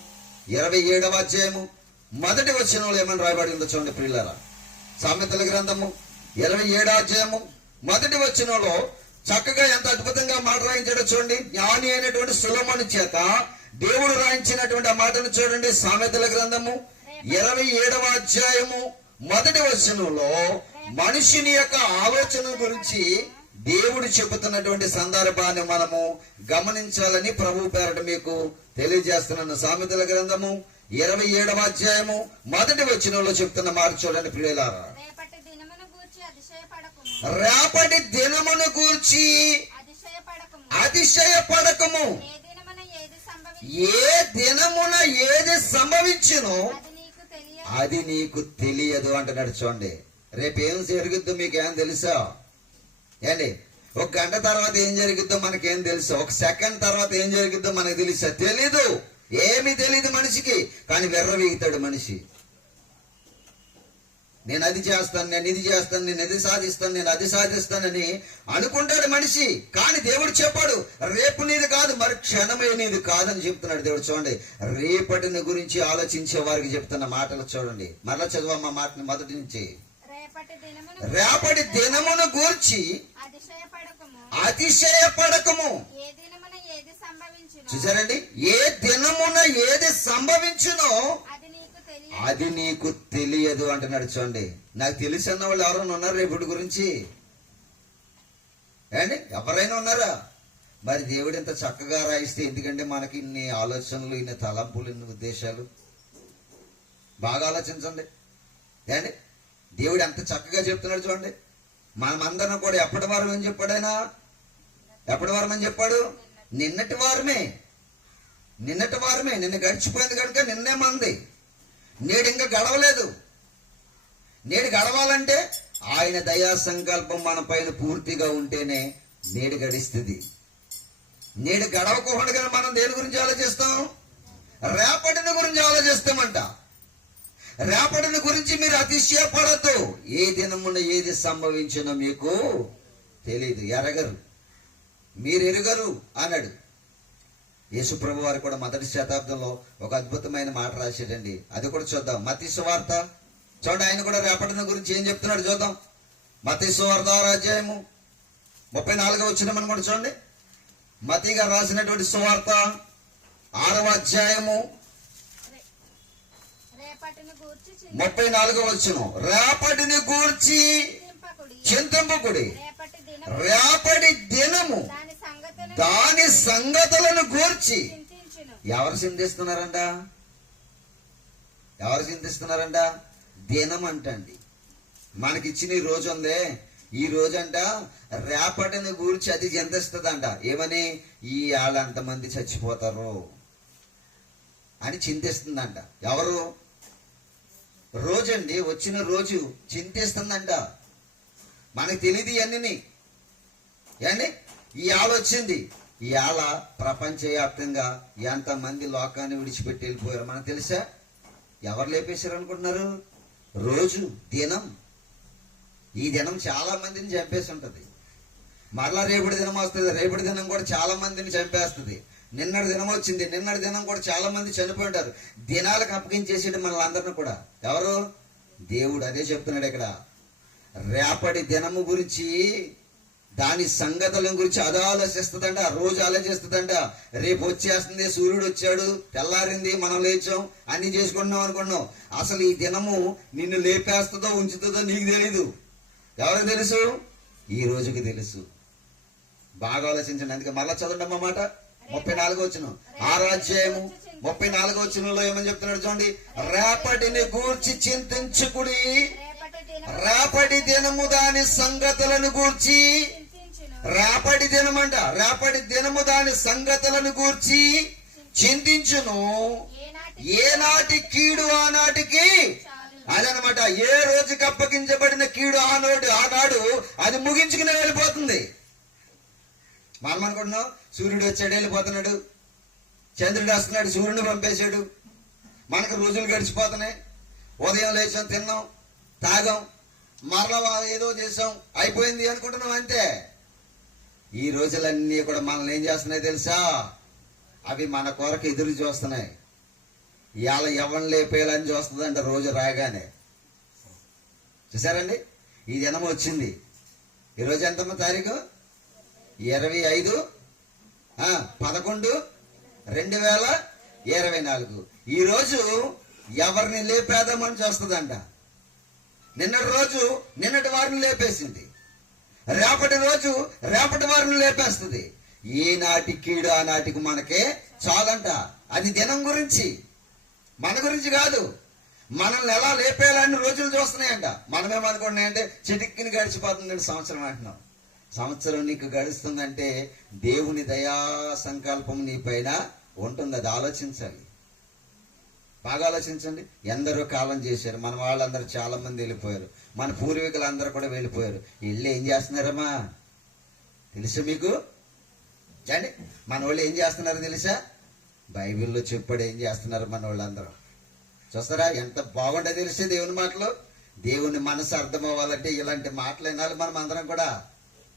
27వ అధ్యాయము 1వ వచనంలో ఏమని రాయబడిందో చూడండి ప్రియులారా. సామెతల గ్రంథము 27వ అధ్యాయము 1వ వచనంలో చక్కగా ఎంత అద్భుతంగా మాట రాయించాడో చూడండి. జ్ఞాని అయినటువంటి సొలొమోను చేత దేవుడు రాయించినటువంటి ఆ మాటను చూడండి. సామెతల గ్రంథము 27వ అధ్యాయము 1వ వచనంలో మనుషుని యొక్క ఆలోచన గురించి దేవుడు చెబుతున్నటువంటి సందర్భాన్ని మనము గమనించాలని ప్రభు పేరట మీకు తెలియజేస్తున్నాను. సామెతల గ్రంథము 27వ అధ్యాయము 1వ వచనంలో చెప్తున్న మాట చూడండి ప్రియులారా. రేపటి దినమును గూర్చి రేపటి దినమును గూర్చి అతిశయపడకము. ఏ దినమున ఏది సంభవించునో అది నీకు తెలియదు అంటున్నాడు. చూడండి, రేపు ఏం జరుగుద్దో మీకు ఏం తెలుసా ఏండి? ఒక గంట తర్వాత ఏం జరుగుద్దో మనకేం తెలుసా? ఒక సెకండ్ తర్వాత ఏం జరుగుద్దో మనకు తెలుసా? తెలీదు, ఏమీ తెలీదు మనిషికి. కానీ వెర్రవీగుతాడు మనిషి. నేను అది చేస్తాను, నేను ఇది చేస్తాను, నేను ఇది సాధిస్తాను, నేను అది సాధిస్తానని అనుకుంటాడు మనిషి. కానీ దేవుడు చెప్పాడు, రేపు నీది కాదు, మరి క్షణమే నీది కాదని చెప్తున్నాడు దేవుడు. చూడండి, రేపటిని గురించి ఆలోచించే వారికి చెప్తున్న మాటలు చూడండి. మరలా చదవమ్మా మాటని మొదటి నుంచి. రేపటి దినమును గూర్చి అతిశయపడకము. చూసారండి, ఏ దినమున ఏది సంభవించునో అది నీకు తెలియదు అంటున్నాడు. చూడండి, నాకు తెలిసి అన్న వాళ్ళు ఎవరైనా ఉన్నారు రేపటి గురించి? ఏండి, ఎవరైనా ఉన్నారా? మరి దేవుడు ఇంత చక్కగా రాయిస్తే ఎందుకంటే మనకి ఇన్ని ఆలోచనలు, ఇన్ని తలంపులు, ఇన్ని ఉద్దేశాలు? బాగా ఆలోచించండి. ఏండి, దేవుడు ఎంత చక్కగా చెప్తున్నాడు చూడండి. మనమందరం కూడా ఎప్పటి వారం ఏం చెప్పాడు ఆయన? ఎప్పటి వారం అని చెప్పాడు? నిన్నటి వారమే. నిన్న గడిచిపోయింది కనుక నిన్నే మంది. నేడు ఇంకా గడవలేదు. నేడు గడవాలంటే ఆయన దయా సంకల్పం మన పైన పూర్తిగా ఉంటేనే నేడు గడిస్తుంది. నేడు గడవకుండా మనం దేని గురించి ఆలోచిస్తాం? రేపటిని గురించి ఆలోచిస్తామంట. రేపటిని గురించి మీరు అతిశయపడద్దు. ఏ దినమున ఏది సంభవించినో మీకు తెలియదు, ఎరగరు, మీరు ఎరుగరు అన్నాడు. యేసు ప్రభు వారు కూడా మొదటి శతాబ్దంలో ఒక అద్భుతమైన మాట రాశాడండి. అది కూడా చూద్దాం. మత్తయి సువార్త చూడండి, ఆయన కూడా రేపటిని గురించి ఏం చెప్తున్నాడు చూద్దాం. మత్తయి సువార్త 6వ అధ్యాయము 34వ వచనం కూడా చూడండి. మత్తయి గారు రాసినటువంటి సువార్త 6వ అధ్యాయము 34వ వచనం. రేపటిని గూర్చి చింతింపకుడి, రేపటి దినము దాని సంగతులను గూర్చి. ఎవరు చింతిస్తున్నారంట? ఎవరు చింతిస్తున్నారంట? దినం అంటండి. మనకిచ్చిన ఈ రోజు ఉందే, ఈ రోజంట రేపటిని గూర్చి అది చింతిస్తుందంట. ఏమని? ఈ ఆళ్ళ అంతమంది చచ్చిపోతారు అని చింతిస్తుందంట. ఎవరు? రోజండి, వచ్చిన రోజు చింతిస్తుందంట. మనకు తెలియదు ఇవన్నీ. ఏండి, ఈ ఆళ వచ్చింది. ఈ ఆళ ప్రపంచవ్యాప్తంగా ఎంతమంది లోకాన్ని విడిచిపెట్టి వెళ్ళిపోయారు మనకు తెలుసా? ఎవరు లేపేశారు అనుకుంటున్నారు? రోజు, దినం. ఈ దినం చాలా మందిని చంపేసి ఉంటది. మరలా రేపటి దినం వస్తుంది. రేపటి దినం కూడా చాలా మందిని చంపేస్తుంది. నిన్నటి దినం వచ్చింది. నిన్నటి దినం కూడా చాలా మంది చనిపోయి ఉంటారు. దినాలకు అప్పగించేసేది మనల్ని అందరిని కూడా. ఎవరు? దేవుడు. అదే చెప్తున్నాడు ఇక్కడ. రేపటి దినము గురించి, దాని సంగతుల గురించి అది ఆలోచిస్తుందంట. రోజు ఆలోచిస్తుందంట. రేపు వచ్చేస్తుంది, సూర్యుడు వచ్చాడు, తెల్లారింది, మనం లేచాం, అన్ని చేసుకుంటున్నాం అనుకున్నాం. అసలు ఈ దినము నిన్ను లేపేస్తుందో ఉంచుతుందో నీకు తెలీదు. ఎవరికి తెలుసు? ఈ రోజుకి తెలుసు. బాగా ఆలోచించండి. అందుకే మళ్ళా చదవండి అమ్మ మాట. 34 వచనం, 6వ అధ్యాయము 34వ వచనంలో ఏమని చెప్తున్నాడు చూడండి. రేపటిని గూర్చి చింతించుకుడి, రేపటి దినము దాని సంగతులను గూర్చి. రేపటి దినమంట. రేపటి దినము దాని సంగతులను గూర్చి చింతించును. ఏనాటి కీడు ఆనాటికి. అదనమాట. ఏ రోజుకి అప్పగించబడిన కీడు ఆనాడు అది ముగించుకుని వెళ్ళిపోతుంది. మనం అనుకుంటున్నాం సూర్యుడు వచ్చాడు, వెళ్ళిపోతున్నాడు. చంద్రుడు వస్తున్నాడు, సూర్యుడిని పంపేశాడు. మనకు రోజులు గడిచిపోతున్నాయి. ఉదయం లేచాం, తిన్నాం, తాగాం, మరలా ఏదో చేసాం, అయిపోయింది అనుకుంటున్నాం అంతే. ఈ రోజులన్నీ కూడా మనల్ని ఏం చేస్తున్నాయి తెలుసా? అవి మన కొరకు ఎదురు చూస్తున్నాయి. ఇవాళ ఎవరిని లేపేయాలని చూస్తుందంట రోజు రాగానే. చూసారండి? ఈ దినం వచ్చింది. ఈరోజు ఎంతమ్మ తారీఖు? 25/11/2024. ఈరోజు ఎవరిని లేపేదామని చూస్తుందంట. నిన్నటి వారిని లేపేసింది. రేపటి రోజు రేపటి వారిని లేపేస్తుంది. ఈనాటి కీడు ఆనాటికి మనకే చాలంట. అది దినం గురించి, మన గురించి కాదు. మనల్ని ఎలా లేపేయాలని రోజులు చూస్తున్నాయంట. మనమేమనుకున్నాయంటే చిటిక్కిని గడిచిపోతుందండి సంవత్సరం అంటున్నాం. సంవత్సరం నీకు గడుస్తుందంటే దేవుని దయా సంకల్పం నీ పైన ఉంటుంది. అది ఆలోచించాలి. బాగా ఆలోచించండి. ఎందరో కాలం చేశారు. మన వాళ్ళందరూ చాలా మంది వెళ్ళిపోయారు. మన పూర్వీకులందరూ కూడా వెళ్ళిపోయారు. వీళ్ళు ఏం చేస్తున్నారమ్మా తెలుసా మీకు? అండి, మన వాళ్ళు ఏం చేస్తున్నారో తెలుసా? బైబిల్లో చెప్పాడు ఏం చేస్తున్నారు మన వాళ్ళందరూ. చూస్తారా ఎంత బాగుంటే తెలిసే దేవుని మాటలు. దేవుని మనసు అర్థం అవ్వాలంటే ఇలాంటి మాటలు వినాలి మనం అందరం కూడా.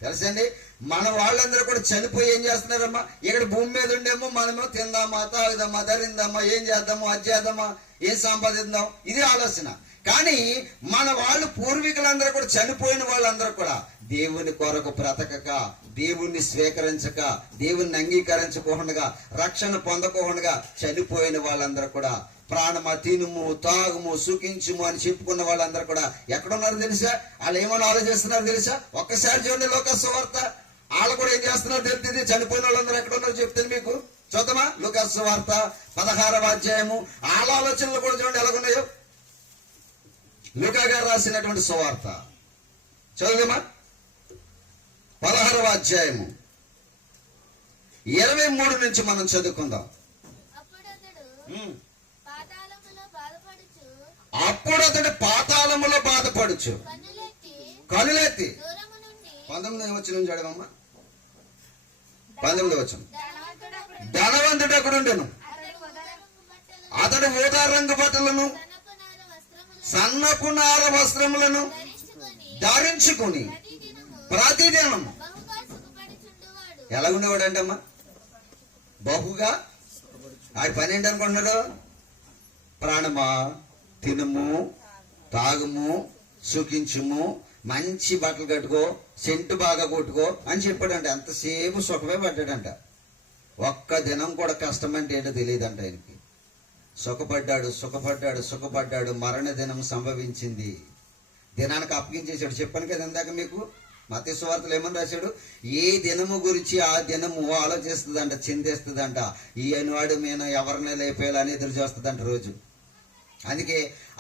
తెలుసండి, మన వాళ్ళందరూ కూడా చనిపోయి ఏం చేస్తున్నారమ్మా? ఇక్కడ భూమి మీద ఉండేమో మనమేమో తిందామా, తాగుదామా, ధరిందామా, ఏం చేద్దామా, అది చేద్దామా, ఏం సంపాదిద్దాం, ఇది ఆలోచన. కానీ మన వాళ్ళు పూర్వీకులందరూ కూడా, చనిపోయిన వాళ్ళందరూ కూడా దేవుని కొరకు బ్రతకక, దేవుణ్ణి స్వీకరించక, దేవుణ్ణి అంగీకరించకుండా, రక్షణ పొందకుండా చనిపోయిన వాళ్ళందరూ కూడా ప్రాణమా తినుము, తాగుము, సుఖించుము అని చెప్పుకున్న వాళ్ళందరూ కూడా ఎక్కడున్నారు తెలుసా? వాళ్ళు ఏమని ఆలోచిస్తున్నారు తెలుసా? ఒక్కసారి చూడండి లోకా సువార్త. వాళ్ళు కూడా ఏం చేస్తున్నారు తెలుస్తుంది. చనిపోయిన వాళ్ళందరూ ఎక్కడున్నారు చెప్తాను మీకు. చూద్దామా? లోకా సువార్త 16వ అధ్యాయము. వాళ్ళ ఆలోచనలు కూడా చూడండి ఎలాగున్నాయో. లూకా గారు రాసినటువంటి సువార్త చదువుదామా? 16వ అధ్యాయము 23 నుంచి మనం చదువుకుందాం. అప్పుడు అతడు పాతాళములో బాధపడుచు కనులెత్తి 19వ వచనం చదవమ్మా. 19వ వచనం. ధనవంతుడు అక్కడుండెను. అతడు ఊదా రంగు బట్టలను, సన్నపు నార వస్త్రములను ధరించుకుని ప్రతిదినం ఎలాగుండేవాడు అంటమ్మా? బహుగా. ఆడి పని ఏంటనుకుంటున్నాడు? ప్రాణమా తినుము, తాగుము, సుఖించుము, మంచి బట్టలు కట్టుకో, సెంటు బాగా కొట్టుకో అని చెప్పాడంట. అంతసేపు సుఖమే పడ్డాడంట. ఒక్క దినం కూడా కష్టం అంటే ఏంటో తెలియదంట ఆయనకి. సుఖపడ్డాడు. మరణ దినం సంభవించింది. దినానికి అప్పగించేశాడు. చెప్పాను కదా ఇందాక మీకు. మత్తయి సువార్తలో ఏమని రాశాడు? ఏ దినము గురించి ఆ దినము ఆలోచిస్తుందంట, చింతిస్తుందంట. ఈయనవాడు నేను ఎవరిని లేపేయాలని ఎదురు చేస్తుందంట రోజు. అందుకే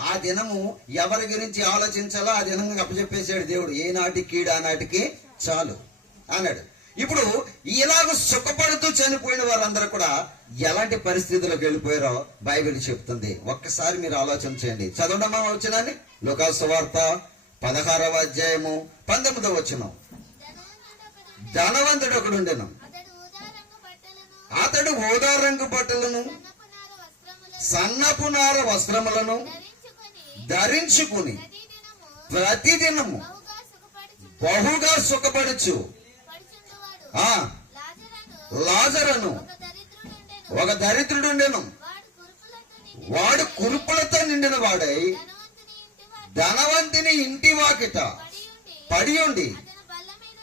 ఆ దినము ఎవరి గురించి ఆలోచించాలో ఆ దినంగా అప్పచెప్పేశాడు దేవుడు. ఏ నాటి కీడు ఆనాటికి చాలు అన్నాడు. ఇప్పుడు ఇలాగ సుఖపడుతూ చనిపోయిన వారందరూ కూడా ఎలాంటి పరిస్థితులకు వెళ్ళిపోయారో బైబిల్ చెప్తుంది. ఒక్కసారి మీరు ఆలోచన చేయండి. చదవడమా వచనాన్ని? లూకా సువార్త 16వ అధ్యాయము 19వ వచనం. ధనవంతుడు ఒకడు ఉండెను. అతడు ఊదా రంగు బట్టలను, సన్నపు నార వస్త్రములను ధరించుకుని ప్రతిదినము బహుగా సుఖపడుచు ఆ లాజరును లాజరును ఒక దరిద్రుడుండెను. ఒక దరిద్రుడుండెను. వాడు కురుపులతో నిండిన వాడు కురుపులతో నిండిన వాడై ధనవంతుని ఇంటి ధనవంతుని ఇంటి వాకిట పడి ఉండి పడి ఉండి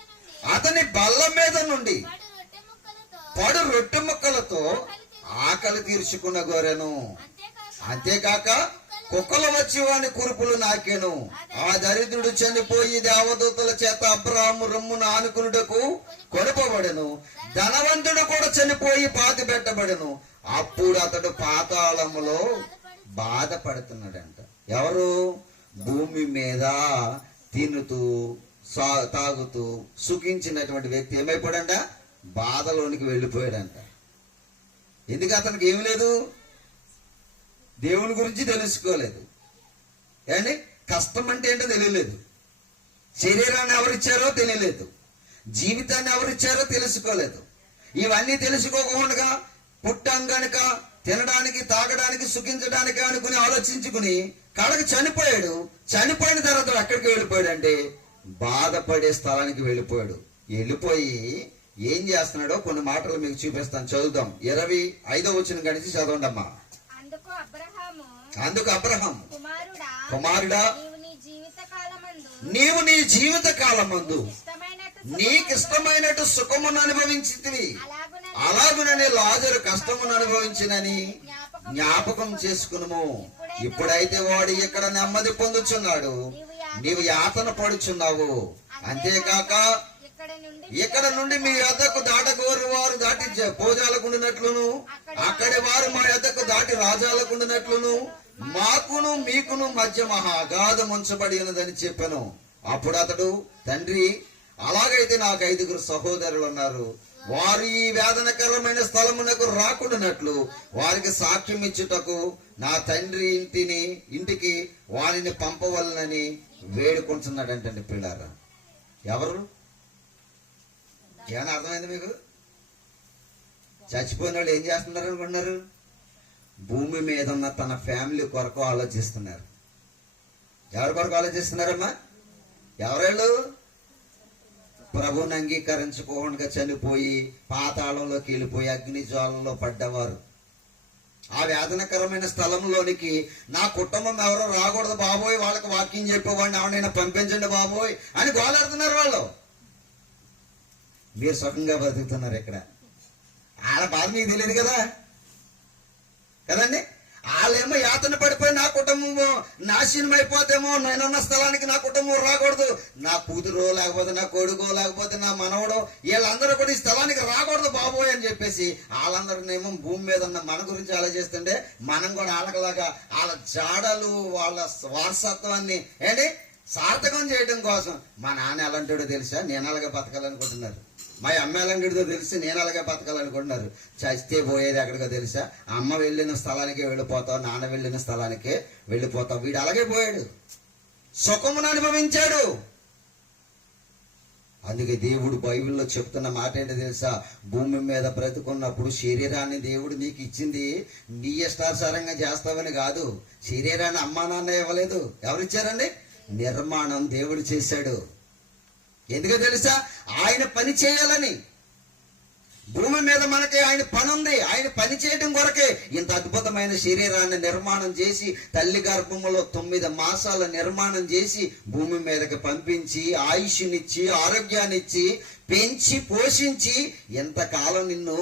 అతని బల్ల మీద నుండి అతని బల్ల మీద నుండి పడు రొట్టె పడు రొట్టె ముక్కలతో ముక్కలతో ఆకలి తీర్చుకున్న గోరెను. అంతేకాక అంతేకాక కుక్కలు వచ్చి వాని కురుపులు నాకెను. ఆ దరిద్రుడు చనిపోయి దేవదూతల చేత అబ్రాహాము రొమ్మును ఆనుకునుటకు కొనుపబడెను. ధనవంతుడు కూడా చనిపోయి పాతి పెట్టబడెను. అప్పుడు అతడు పాతాళములో బాధపడుతున్నాడంట. ఎవరు? భూమి మీద తినుతూ తాగుతూ సుఖించినటువంటి వ్యక్తి ఏమైపోయాడంట? బాధలోనికి వెళ్ళిపోయాడంట. ఎందుకు? అతనికి ఏమి లేదు, దేవుని గురించి తెలుసుకోలేదు. ఏమండి? కష్టం అంటే ఏంటో తెలియలేదు. శరీరాన్ని ఎవరిచ్చారో తెలియలేదు. జీవితాన్ని ఎవరిచ్చారో తెలుసుకోలేదు. ఇవన్నీ తెలుసుకోకుండా పుట్టాం గనుక తినడానికి తాగడానికి సుఖించడానికి అనుకుని ఆలోచించుకుని కడకు చనిపోయాడు. చనిపోయిన తర్వాత ఎక్కడికి వెళ్ళిపోయాడు అంటే బాధపడే స్థలానికి వెళ్ళిపోయాడు. వెళ్ళిపోయి ఏం చేస్తున్నాడో కొన్ని మాటలు మీకు చూపిస్తాను, చదువుదాం. 25వ వచనం గడిచి చదవండి అమ్మా. అందుకు అబ్రహాము కుమారుడా నీవు నీ జీవిత కాలమందు నీకిష్టమైనట్టు సుఖమును అనుభవించితివి, అలాగుననే లాజరు కష్టమును అనుభవించినని జ్ఞాపకం చేసుకునుము. ఇప్పుడైతే వాడు ఇక్కడ నెమ్మది పొందుచున్నాడు, నీవు యాతన పడుచున్నావు. అంతేకాక ఇక్కడ నుండి మీ యొద్దకు దాటగోరు వారు దాటి భోజాలకుండినట్లును, అక్కడి వారు మా యొద్దకు దాటి రాజాలకుండినట్లును మాకును మీకును మధ్య మహాగాధం ఉంచబడి ఉన్నదని చెప్పాను. అప్పుడు అతడు, తండ్రి, అలాగైతే నాకు 5 సహోదరులు ఉన్నారు. వారు ఈ వేదనకరమైన స్థలమునకు రాకుండానట్లు వారికి సాక్ష్యం ఇచ్చుటకు నా తండ్రి ఇంటికి వారిని పంపవలనని వేడుకుంటున్నాడంటండి. పిల్లారా, ఎవరు? ఏమైనా అర్థమైంది మీకు? చచ్చిపోయిన వాళ్ళు ఏం చేస్తున్నారు అనుకుంటున్నారు? భూమి మీద ఉన్న తన ఫ్యామిలీ కొరకు ఆలోచిస్తున్నారు. ఎవరి కొరకు ఆలోచిస్తున్నారమ్మా? ఎవరేళ్ళు? ప్రభువుని అంగీకరించుకోకుండా చనిపోయి పాతాళంలోకి వెళ్ళిపోయి అగ్ని జ్వాలలో పడ్డవారు. ఆ వేదనకరమైన స్థలంలోనికి నా కుటుంబం ఎవరో రాకూడదు బాబోయ్, వాళ్ళకి వాక్యం చెప్పేవాడిని ఎవరైనా పంపించండి బాబోయ్ అని గోలాడుతున్నారు వాళ్ళు. మీరు సుఖంగా బతుకుతున్నారు ఇక్కడ. వాళ్ళ బాధ మీకు తెలియదు కదా కదండి. వాళ్ళేమో యాతన పడిపోయి నా కుటుంబం నాశనం అయిపోతేమో, నేనున్న స్థలానికి నా కుటుంబం రాకూడదు, నా కూతురు లేకపోతే నా కొడుకో లేకపోతే నా మనవడో వీళ్ళందరూ కూడా ఈ స్థలానికి రాకూడదు బాబోయ్ అని చెప్పేసి వాళ్ళందరినేమో భూమి మీద ఉన్న మన గురించి ఆలోచిస్తుంటే మనం కూడా వాళ్ళకలాగా వాళ్ళ జాడలు వాళ్ళ వారసత్వాన్ని ఏంటి సార్థకం చేయడం కోసం మా నాన్న ఎలాంటిడో తెలుసా, నేను అలాగే బతకాలనుకుంటున్నారు. మా అమ్మ ఎలాంటిదో తెలిసి నేను అలాగే బతకాలనుకుంటున్నారు. చస్తే పోయేది ఎక్కడికో తెలుసా, అమ్మ వెళ్ళిన స్థలానికే వెళ్ళిపోతావు, నాన్న వెళ్ళిన స్థలానికే వెళ్ళిపోతావు. వీడు అలాగే పోయాడు, సుఖమును అనుభవించాడు. అందుకే దేవుడు బైబిల్లో చెప్తున్న మాట ఏంటో తెలుసా, భూమి మీద బ్రతుకున్నప్పుడు శరీరాన్ని దేవుడు నీకు ఇచ్చింది నీ ఇష్టానుసారంగా చేస్తావని కాదు. శరీరాన్ని అమ్మా నాన్న ఇవ్వలేదు. ఎవరిచ్చారండి? నిర్మాణం దేవుడు చేశాడు. ఎందుకో తెలుసా, ఆయన పని చేయాలని. భూమి మీద మనకి ఆయన పని ఉంది. ఆయన పని చేయడం కొరకే ఇంత అద్భుతమైన శరీరాన్ని నిర్మాణం చేసి తల్లి గర్భములో 9 మాసాల నిర్మాణం చేసి భూమి మీదకి పంపించి ఆయుష్నిచ్చి ఆరోగ్యాన్నిచ్చి పెంచి పోషించి ఇంతకాలం నిన్ను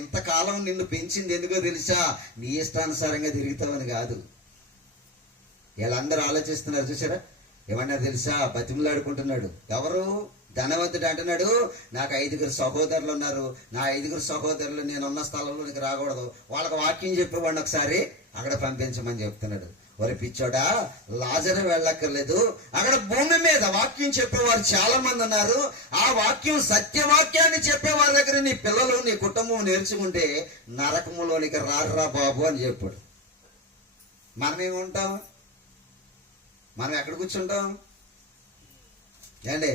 ఇంతకాలం నిన్ను పెంచింది ఎందుకో తెలుసా, నీ ఇష్టానుసారంగా తిరుగుతావని కాదు. వీళ్ళందరూ ఆలోచిస్తున్నారు చూసారా. ఏమన్నా తెలుసా, బతిమలాడుకుంటున్నాడు. ఎవరు? ధనవంతుడు అంటున్నాడు, నాకు 5 సహోదరులు ఉన్నారు, నా 5 సహోదరులు నేనున్న స్థలంలోనికి రాకూడదు, వాళ్ళకి వాక్యం చెప్పేవాడిని ఒకసారి అక్కడ పంపించమని చెప్తున్నాడు. ఒరి పిచ్చోడా, లాజరు వెళ్ళక్కర్లేదు, అక్కడ భూమి మీద వాక్యం చెప్పేవారు చాలా మంది ఉన్నారు. ఆ వాక్యం సత్యవాక్యాన్ని చెప్పేవారి దగ్గర నీ పిల్లలు నీ కుటుంబం నేర్చుకుంటే నరకములోనికి రారా బాబు అని చెప్పాడు. మనమేముంటాం? మనం ఎక్కడ కూర్చుంటాం ఏండి?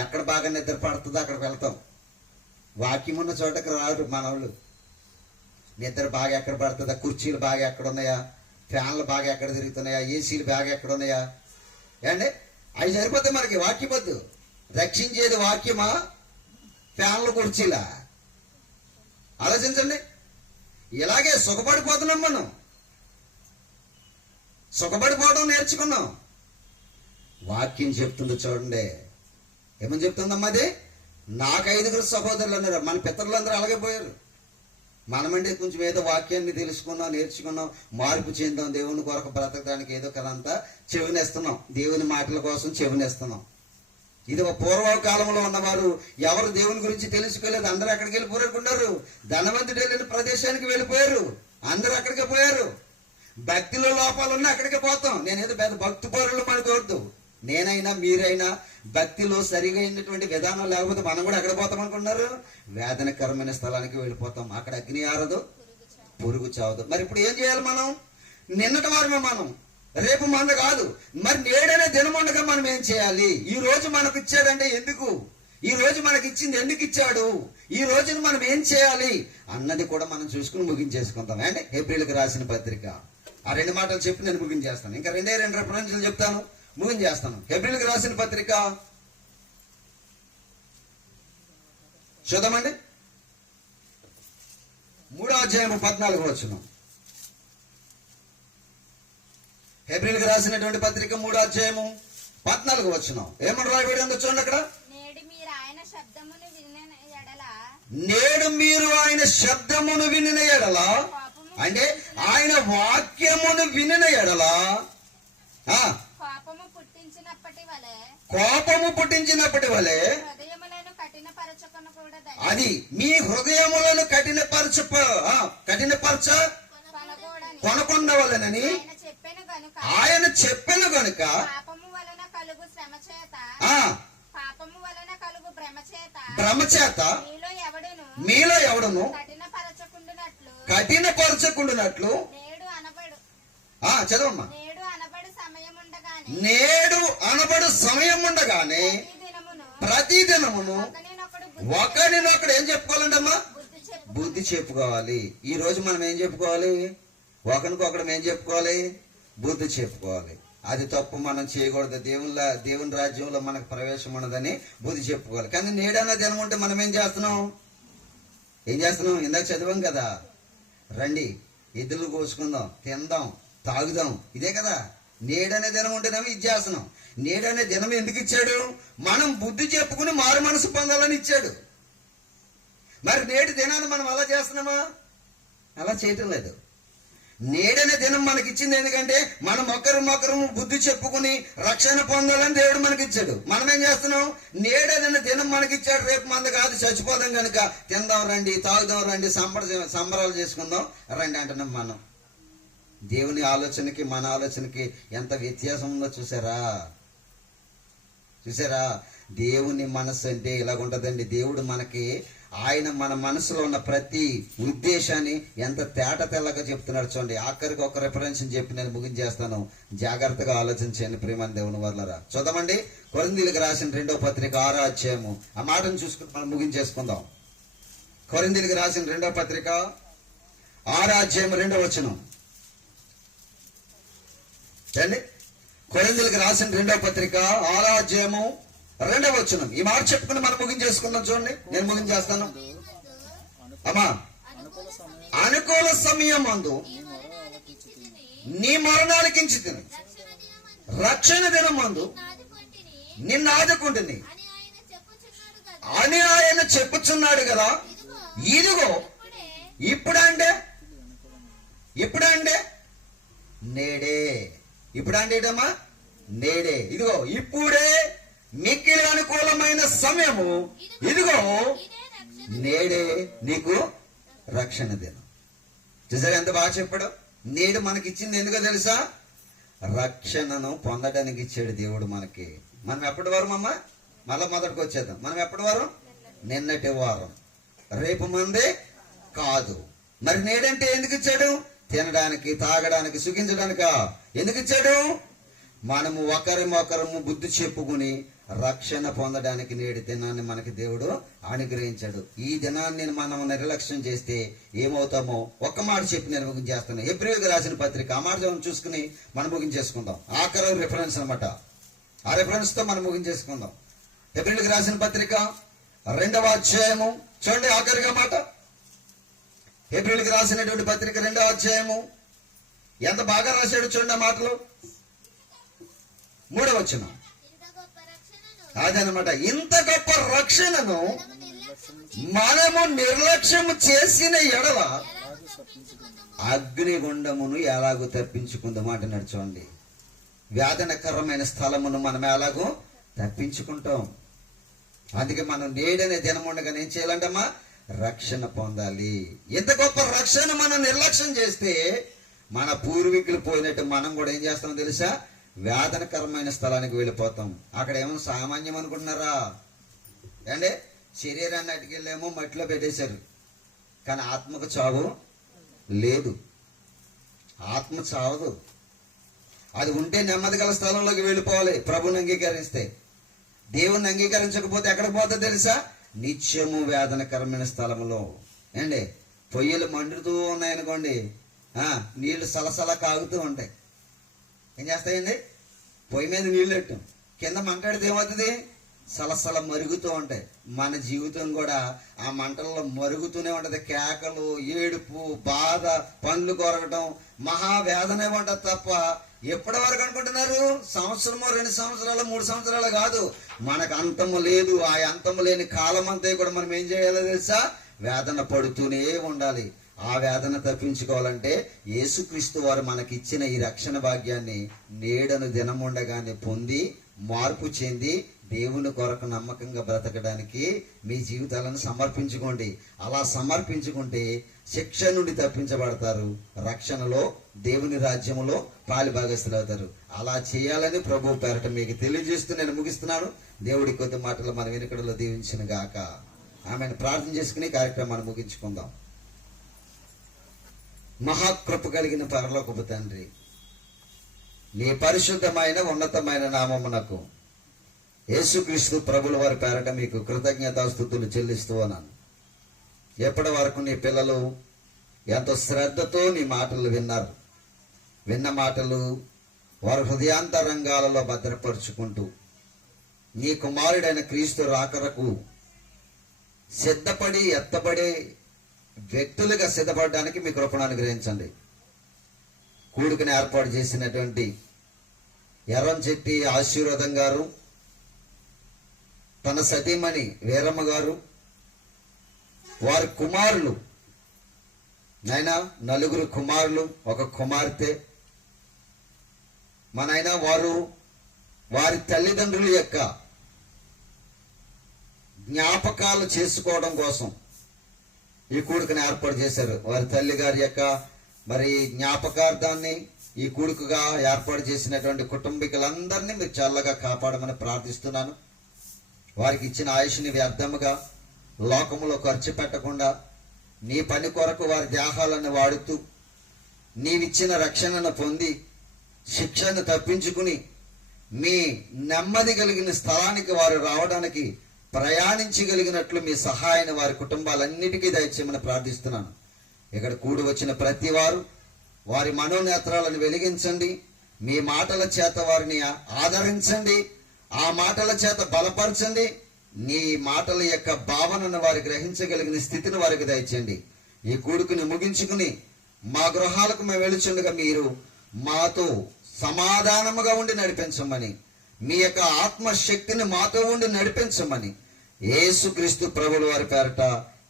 ఎక్కడ బాగా నిద్ర పడుతుందో అక్కడికి వెళ్తాం. వాక్యం ఉన్న చోటకి రారు మనవాళ్ళు. నిద్ర బాగా ఎక్కడ పడుతుందా, కుర్చీలు బాగా ఎక్కడ ఉన్నాయా, ఫ్యాన్లు బాగా ఎక్కడ తిరుగుతున్నాయా, ఏసీలు బాగా ఎక్కడ ఉన్నాయా ఏండి? అవి సరిపోతే మనకి వాక్యమొద్దు. రక్షించేది వాక్యమా, ఫ్యాన్లు కుర్చీలా? ఆలోచించండి. ఇలాగే సుఖపడిపోతున్నాం మనం. సుఖపడిపోవడం నేర్చుకున్నాం. వాక్యం చెప్తుంది చూడండి. ఏమని చెప్తుందమ్మా అది? నాకు 5 సహోదరులు అన్నారు. మన పితరులందరూ అలాగే పోయారు. మనమంటే కొంచెం ఏదో వాక్యాన్ని తెలుసుకుందాం, నేర్చుకున్నాం, మార్పు చెందాం, దేవుని కొరకు బ్రతకడానికి ఏదో కదంతా చెవినేస్తున్నాం. దేవుని మాటల కోసం చెవినేస్తున్నాం. ఇది పూర్వకాలంలో ఉన్నవారు ఎవరు దేవుని గురించి తెలుసుకోలేదు. అందరూ ఎక్కడికి వెళ్ళిపోయారు? ధనవంతుడు వెళ్ళిన ప్రదేశానికి వెళ్ళిపోయారు. అందరూ అక్కడికే పోయారు. భక్తిలో లోపాలున్నా అక్కడికే పోతాం. నేనేదో పెద్ద భక్తి పరులు మనకొద్దు. నేనైనా మీరైనా భక్తిలో సరిగా అయినటువంటి విధానం లేకపోతే మనం కూడా ఎక్కడ పోతాం అనుకున్నారు? వేదనకరమైన స్థలానికి వెళ్ళిపోతాం. అక్కడ అగ్ని ఆరదు, పురుగు చావదు. మరి ఇప్పుడు ఏం చేయాలి మనం? నిన్నటి వారమే మనం, రేపు మంద కాదు. మరి నేడనే దినముండగా మనం ఏం చేయాలి? ఈ రోజు మనకు ఇచ్చాడంటే ఎందుకు? ఈ రోజు మనకి ఇచ్చింది ఎందుకు ఇచ్చాడు? ఈ రోజున మనం ఏం చేయాలి అన్నది కూడా మనం చూసుకుని ముగించేసుకుంటాం. అంటే ఏప్రిల్కి రాసిన పత్రిక ఆ 2 మాటలు చెప్పి నేను ముగించేస్తాను. ఇంకా 2 రెఫరెన్స్లు చెప్తాను, ముగించేస్తాను. ఏప్రిల్కి రాసిన పత్రిక చూద్దామండి. 3వ అధ్యాయం 14వ వచనం. ఏప్రిల్కి రాసినటువంటి పత్రిక 3వ అధ్యాయం 14వ వచనం. ఏమని రాయబడి ఉందో చూడండి అక్కడ. నేడు మీరు ఆయన శబ్దమును వినిన ఎడల, నేడు మీరు ఆయన శబ్దమును వినిన ఎడల, అంటే ఆయన వాక్యమును వినిన ఎడల, కోపము పుట్టించినప్పటి వలె, కోపము పుట్టించినప్పటి వలె, హృదయములను కఠినపరచుకొన కూడదు. అది మీ హృదయములను కఠినపరచ కొనకుండవలెనని ఆయన చెప్పెను గనుక పాపము వలన కలుగు శ్రమ చేత, పాపము వలన కలుగు భ్రమ చేత మీలో ఎవడును కఠినపరచకుండునట్లు చదవమ్మా. నేడు అనబడు సమయం ఉండగానే ప్రతి దినమును ఒకరినొకడు ఏం చెప్పుకోవాలంటమ్మా? బుద్ధి చెప్పుకోవాలి. ఈ రోజు మనం ఏం చెప్పుకోవాలి? ఒకరికొకడు ఏం చెప్పుకోవాలి? బుద్ధి చెప్పుకోవాలి. అది తప్పు, మనం చేయకూడదు. దేవుని రాజ్యంలో మనకు ప్రవేశం ఉన్నదని బుద్ధి చెప్పుకోవాలి. కానీ నేడన్న దినం ఉంటే మనం ఏం చేస్తున్నాం? ఇందాక చదివాం కదా, రండి ఎద్దులు కోసుకుందాం, తిందాం, తాగుదాం, ఇదే కదా. నేడనే దినం ఉంటేనేమో ఇది చేస్తున్నాం. నేడనే దినం ఎందుకు ఇచ్చాడు? మనం బుద్ధి చెప్పుకుని మారు మనసు పొందాలని ఇచ్చాడు. మరి నేటి దినాన్ని మనం అలా చేస్తున్నామా? అలా చేయటం లేదు. నేడనే దినం మనకి ఇచ్చింది ఎందుకంటే మనం ఒకరు బుద్ధి చెప్పుకుని రక్షణ పొందాలని దేవుడు మనకి ఇచ్చాడు. మనం ఏం చేస్తున్నాం? నేడేదైనా దినం మనకి ఇచ్చాడు, రేపు మంద కాదు, చచ్చిపోదాం కనుక తిందాం రండి, తాగుదాం రండి, సంబరాలు చేసుకుందాం రండి అంటున్నాం. మనం దేవుని ఆలోచనకి మన ఆలోచనకి ఎంత వ్యత్యాసం ఉందో చూసారా? దేవుని మనస్సు అంటే ఇలాగుంటదండి. దేవుడు మనకి ఆయన మన మనసులో ఉన్న ప్రతి ఉద్దేశాన్ని ఎంత తేట తెల్లగా చెప్తున్నాడు చూడండి. ఆఖరికి ఒక రిఫరెన్స్ చెప్పి నేను ముగించేస్తాను. జాగ్రత్తగా ఆలోచించండి ప్రియమైన దేవుని వర్లరా. చూద్దామండి. కొరింథీయులకు రాసిన 2వ పత్రిక 6వ అధ్యాయము. ఆ మాటను చూసుకుని మనం ముగించేసుకుందాం. కొరింథీయులకు రాసిన 2వ పత్రిక 6వ అధ్యాయం 2వ వచనం. చూడండి, కొరింథీయులకు రాసిన 2వ పత్రిక 6వ అధ్యాయము 2వ వచనం. ఈ మాట చెప్పుకుని మనం ముగించేసుకుందాం. చూడండి, నేను ముగించేస్తాను. అమ్మా, అనుకూల సమయం అందు నీ మరణాలకించి తిని రక్షణ దినం మందు నిన్ను ఆదుకుంటుంది అని ఆయన చెప్పుచున్నాడు కదా. ఇదిగో ఇప్పుడంటే నేడే. ఇప్పుడంటే ఏంటమ్మా? నేడే. ఇదిగో ఇప్పుడే మిక్కిలి అనుకూలమైన సమయము. ఇదిగో నేడే నీకు రక్షణ దినం. చూసారా ఎంత బాగా చెప్పాడు? నేడు మనకి ఇచ్చింది ఎందుకో తెలుసా? రక్షణను పొందడానికి ఇచ్చాడు దేవుడు మనకి. మనం ఎప్పటి వారం అమ్మా? మళ్ళా మొదటికి వచ్చేద్దాం. మనం ఎప్పటి వారం? నిన్నటి వారం. రేపు మందే కాదు. మరి నేడంటే ఎందుకు ఇచ్చాడు? తినడానికి, తాగడానికి, సుఖించడానికా? ఎందుకు ఇచ్చాడు? మనము ఒకరము బుద్ధి చెప్పుకుని రక్షణ పొందడానికి నేటి దినాన్ని మనకి దేవుడు అనుగ్రహించాడు. ఈ దినాన్ని మనం నిర్లక్ష్యం చేస్తే ఏమవుతామో ఒక్క మాట చెప్పి నేను ముగించేస్తాను. ఏప్రిల్కి రాసిన పత్రిక ఆ మాట చూసుకుని మనం ముగించేసుకుందాం. ఆఖరి రిఫరెన్స్ అనమాట. ఆ రిఫరెన్స్ తో మనం ముగించేసుకుందాం. ఏప్రిల్కి రాసిన పత్రిక 2వ అధ్యాయము చూడండి, ఆఖరిగా మాట. ఏప్రిల్కి రాసినటువంటి పత్రిక 2వ అధ్యాయము ఎంత బాగా రాశాడు చూడండి ఆ మాటలు. 3వ వచనం అదనమాట. ఇంత గొప్ప రక్షణను మనము నిర్లక్ష్యము చేసిన ఎడల అగ్నిగుండమును ఎలాగో తప్పించుకుందాం మాట నడుచోండి. వేదనకరమైన స్థలమును మనం ఎలాగో తప్పించుకుంటాం. అందుకే మనం నేడనే దినం ఉండగానే ఏం చేయాలంటమ్మా? రక్షణ పొందాలి. ఎంత గొప్ప రక్షణ మనం నిర్లక్ష్యం చేస్తే మన పూర్వీకులు పోయినట్టు మనం కూడా ఏం చేస్తామో తెలుసా? వేదనకరమైన స్థలానికి వెళ్ళిపోతాం. అక్కడ ఏమో సామాన్యం అనుకుంటున్నారా అంటే? శరీరాన్ని అటుకెళ్ళేమో మట్టిలో పెట్టేశారు, కానీ ఆత్మకు చావు లేదు. ఆత్మ చావదు. అది ఉంటే నెమ్మది గల స్థలంలోకి వెళ్ళిపోవాలి. ప్రభుని అంగీకరిస్తే. దేవుణ్ణి అంగీకరించకపోతే ఎక్కడికి పోతుందో తెలుసా? నిత్యము వేదనకరమైన స్థలంలో. ఏండి, పొయ్యిలు మండుతూ ఉన్నాయనుకోండి, నీళ్లు సలసల కాగుతూ ఉంటాయి. ఏం చేస్తాయండి? పొయ్యి మీద నీళ్ళు పెట్టాం, కింద మంటాడితే ఏమవుతుంది? సలసల మరుగుతూ ఉంటాయి. మన జీవితం కూడా ఆ మంటల్లో మరుగుతూనే ఉంటది. కేకలు, ఏడుపు, బాధ, పండ్లు కొరగటం, మహావేదనే ఉంటది తప్ప ఎప్పటి వరకు అనుకుంటున్నారు? సంవత్సరమో 2 సంవత్సరాలు 3 సంవత్సరాలు కాదు. మనకు అంతము లేదు. ఆ అంతము లేని కాలం అంతా కూడా మనం ఏం చేయాలో తెలుసా? వేదన పడుతూనే ఉండాలి. ఆ వేదన తప్పించుకోవాలంటే యేసుక్రీస్తు వారు మనకిచ్చిన ఈ రక్షణ భాగ్యాన్ని నేడను దినముండగానే పొంది మార్పు చెంది దేవుని కొరకు నమ్మకంగా బ్రతకడానికి మీ జీవితాలను సమర్పించుకోండి. అలా సమర్పించుకుంటే శిక్ష నుండి తప్పించబడతారు, రక్షణలో దేవుని రాజ్యములో పాలిభాగస్తులు అవుతారు. అలా చేయాలని ప్రభు పేరట మీకు తెలియజేస్తూ నేను ముగిస్తున్నాను. దేవుడి కొద్ది మాటలు మన వెనుకడలో దీవించిన గాక. ఆమెను ప్రార్థన చేసుకుని కార్యక్రమాన్ని ముగించుకుందాం. మహాకృప కలిగిన పరలోకపు తండ్రి, నీ పరిశుద్ధమైన ఉన్నతమైన నామమునకు యేసుక్రీస్తు ప్రభుల వారి పేరట మీకు కృతజ్ఞతాస్తుతులు చెల్లిస్తూ ఉన్నాను. ఎప్పటి వరకు నీ పిల్లలు ఎంతో శ్రద్ధతో నీ మాటలు విన్నారు. విన్న మాటలు వారి హృదయాంతరంగాలలో భద్రపరుచుకుంటూ నీ కుమారుడైన క్రీస్తు రాకరకు సిద్ధపడి ఎత్తబడే వ్యక్తులుగా సిద్ధపడడానికి మీ కృపను అనుగ్రహించండి. కూడికను ఏర్పాటు చేసినటువంటి ఎర్రంచెట్టి ఆశీర్వాదం గారు, తన సతీమణి వీరమ్మ గారు, వారి కుమారులు, నాయన 4 కుమారులు, 1 కుమార్తె, మనైనా వారి తల్లిదండ్రుల యొక్క జ్ఞాపకాలు చేసుకోవడం కోసం ఈ కూడికను ఏర్పాటు చేశారు. వారి తల్లి గారి యొక్క మరి జ్ఞాపకార్థాన్ని ఈ కూడికగా ఏర్పాటు చేసినటువంటి కుటుంబీకులందరినీ మీరు చల్లగా కాపాడమని ప్రార్థిస్తున్నాను. వారికి ఇచ్చిన ఆయుష్ని వ్యర్థముగా లోకములో ఖర్చు పెట్టకుండా నీ పని కొరకు వారి దేహాలను వాడుతూ నీవిచ్చిన రక్షణను పొంది శిక్షను తప్పించుకుని మీ నెమ్మది కలిగిన స్థలానికి వారు రావడానికి ప్రయాణించగలిగినట్లు మీ సహాయాన్ని వారి కుటుంబాలన్నిటికీ దయచేయమని ప్రార్థిస్తున్నాను. ఇక్కడ కూడి వచ్చిన ప్రతి వారు వారి మనోనేత్రాలను వెలిగించండి. మీ మాటల చేత వారిని ఆదరించండి. ఆ మాటల చేత బలపరచండి. నీ మాటల యొక్క భావనను వారు గ్రహించగలిగిన స్థితిని వారికి దయచేయండి. ఈ కూడుకుని ముగించుకుని మా గృహాలకు మేము వెళుచుండగా మీరు మాతో సమాధానముగా ఉండి నడిపించమని, మీ యొక్క ఆత్మశక్తిని మాతో ఉండి నడిపించమని యేసుక్రీస్తు ప్రభుల వారి పేరట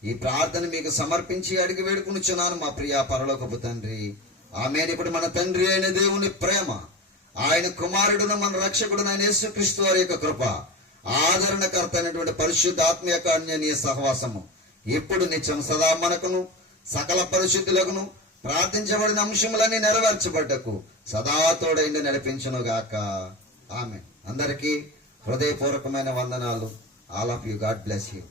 ఈ ప్రార్థన మీకు సమర్పించి అడిగి వేడుకునిచున్నాను మా ప్రియ పరలోకపు తండ్రి. ఆమేన్. ఇప్పుడు మన తండ్రి అయిన దేవుని ప్రేమ, ఆయన కుమారుడును మన రక్షకుడును అయిన యేసుక్రీస్తు వారి యొక్క కృప, ఆదరణకర్త అయినటువంటి పరిశుద్ధ ఆత్మ యొక్క అన్యోన్య సహవాసము ఇప్పుడు నిత్యం సదా మనకును సకల పరిశుద్ధులకును ప్రార్థించబడిన అంశములన్నీ నెరవేర్చబడ్డకు సదా తోడైండి నడిపించును గాక. ఆమేన్. అందరికీ హృదయపూర్వకమైన వందనాలు. All of you. God bless you.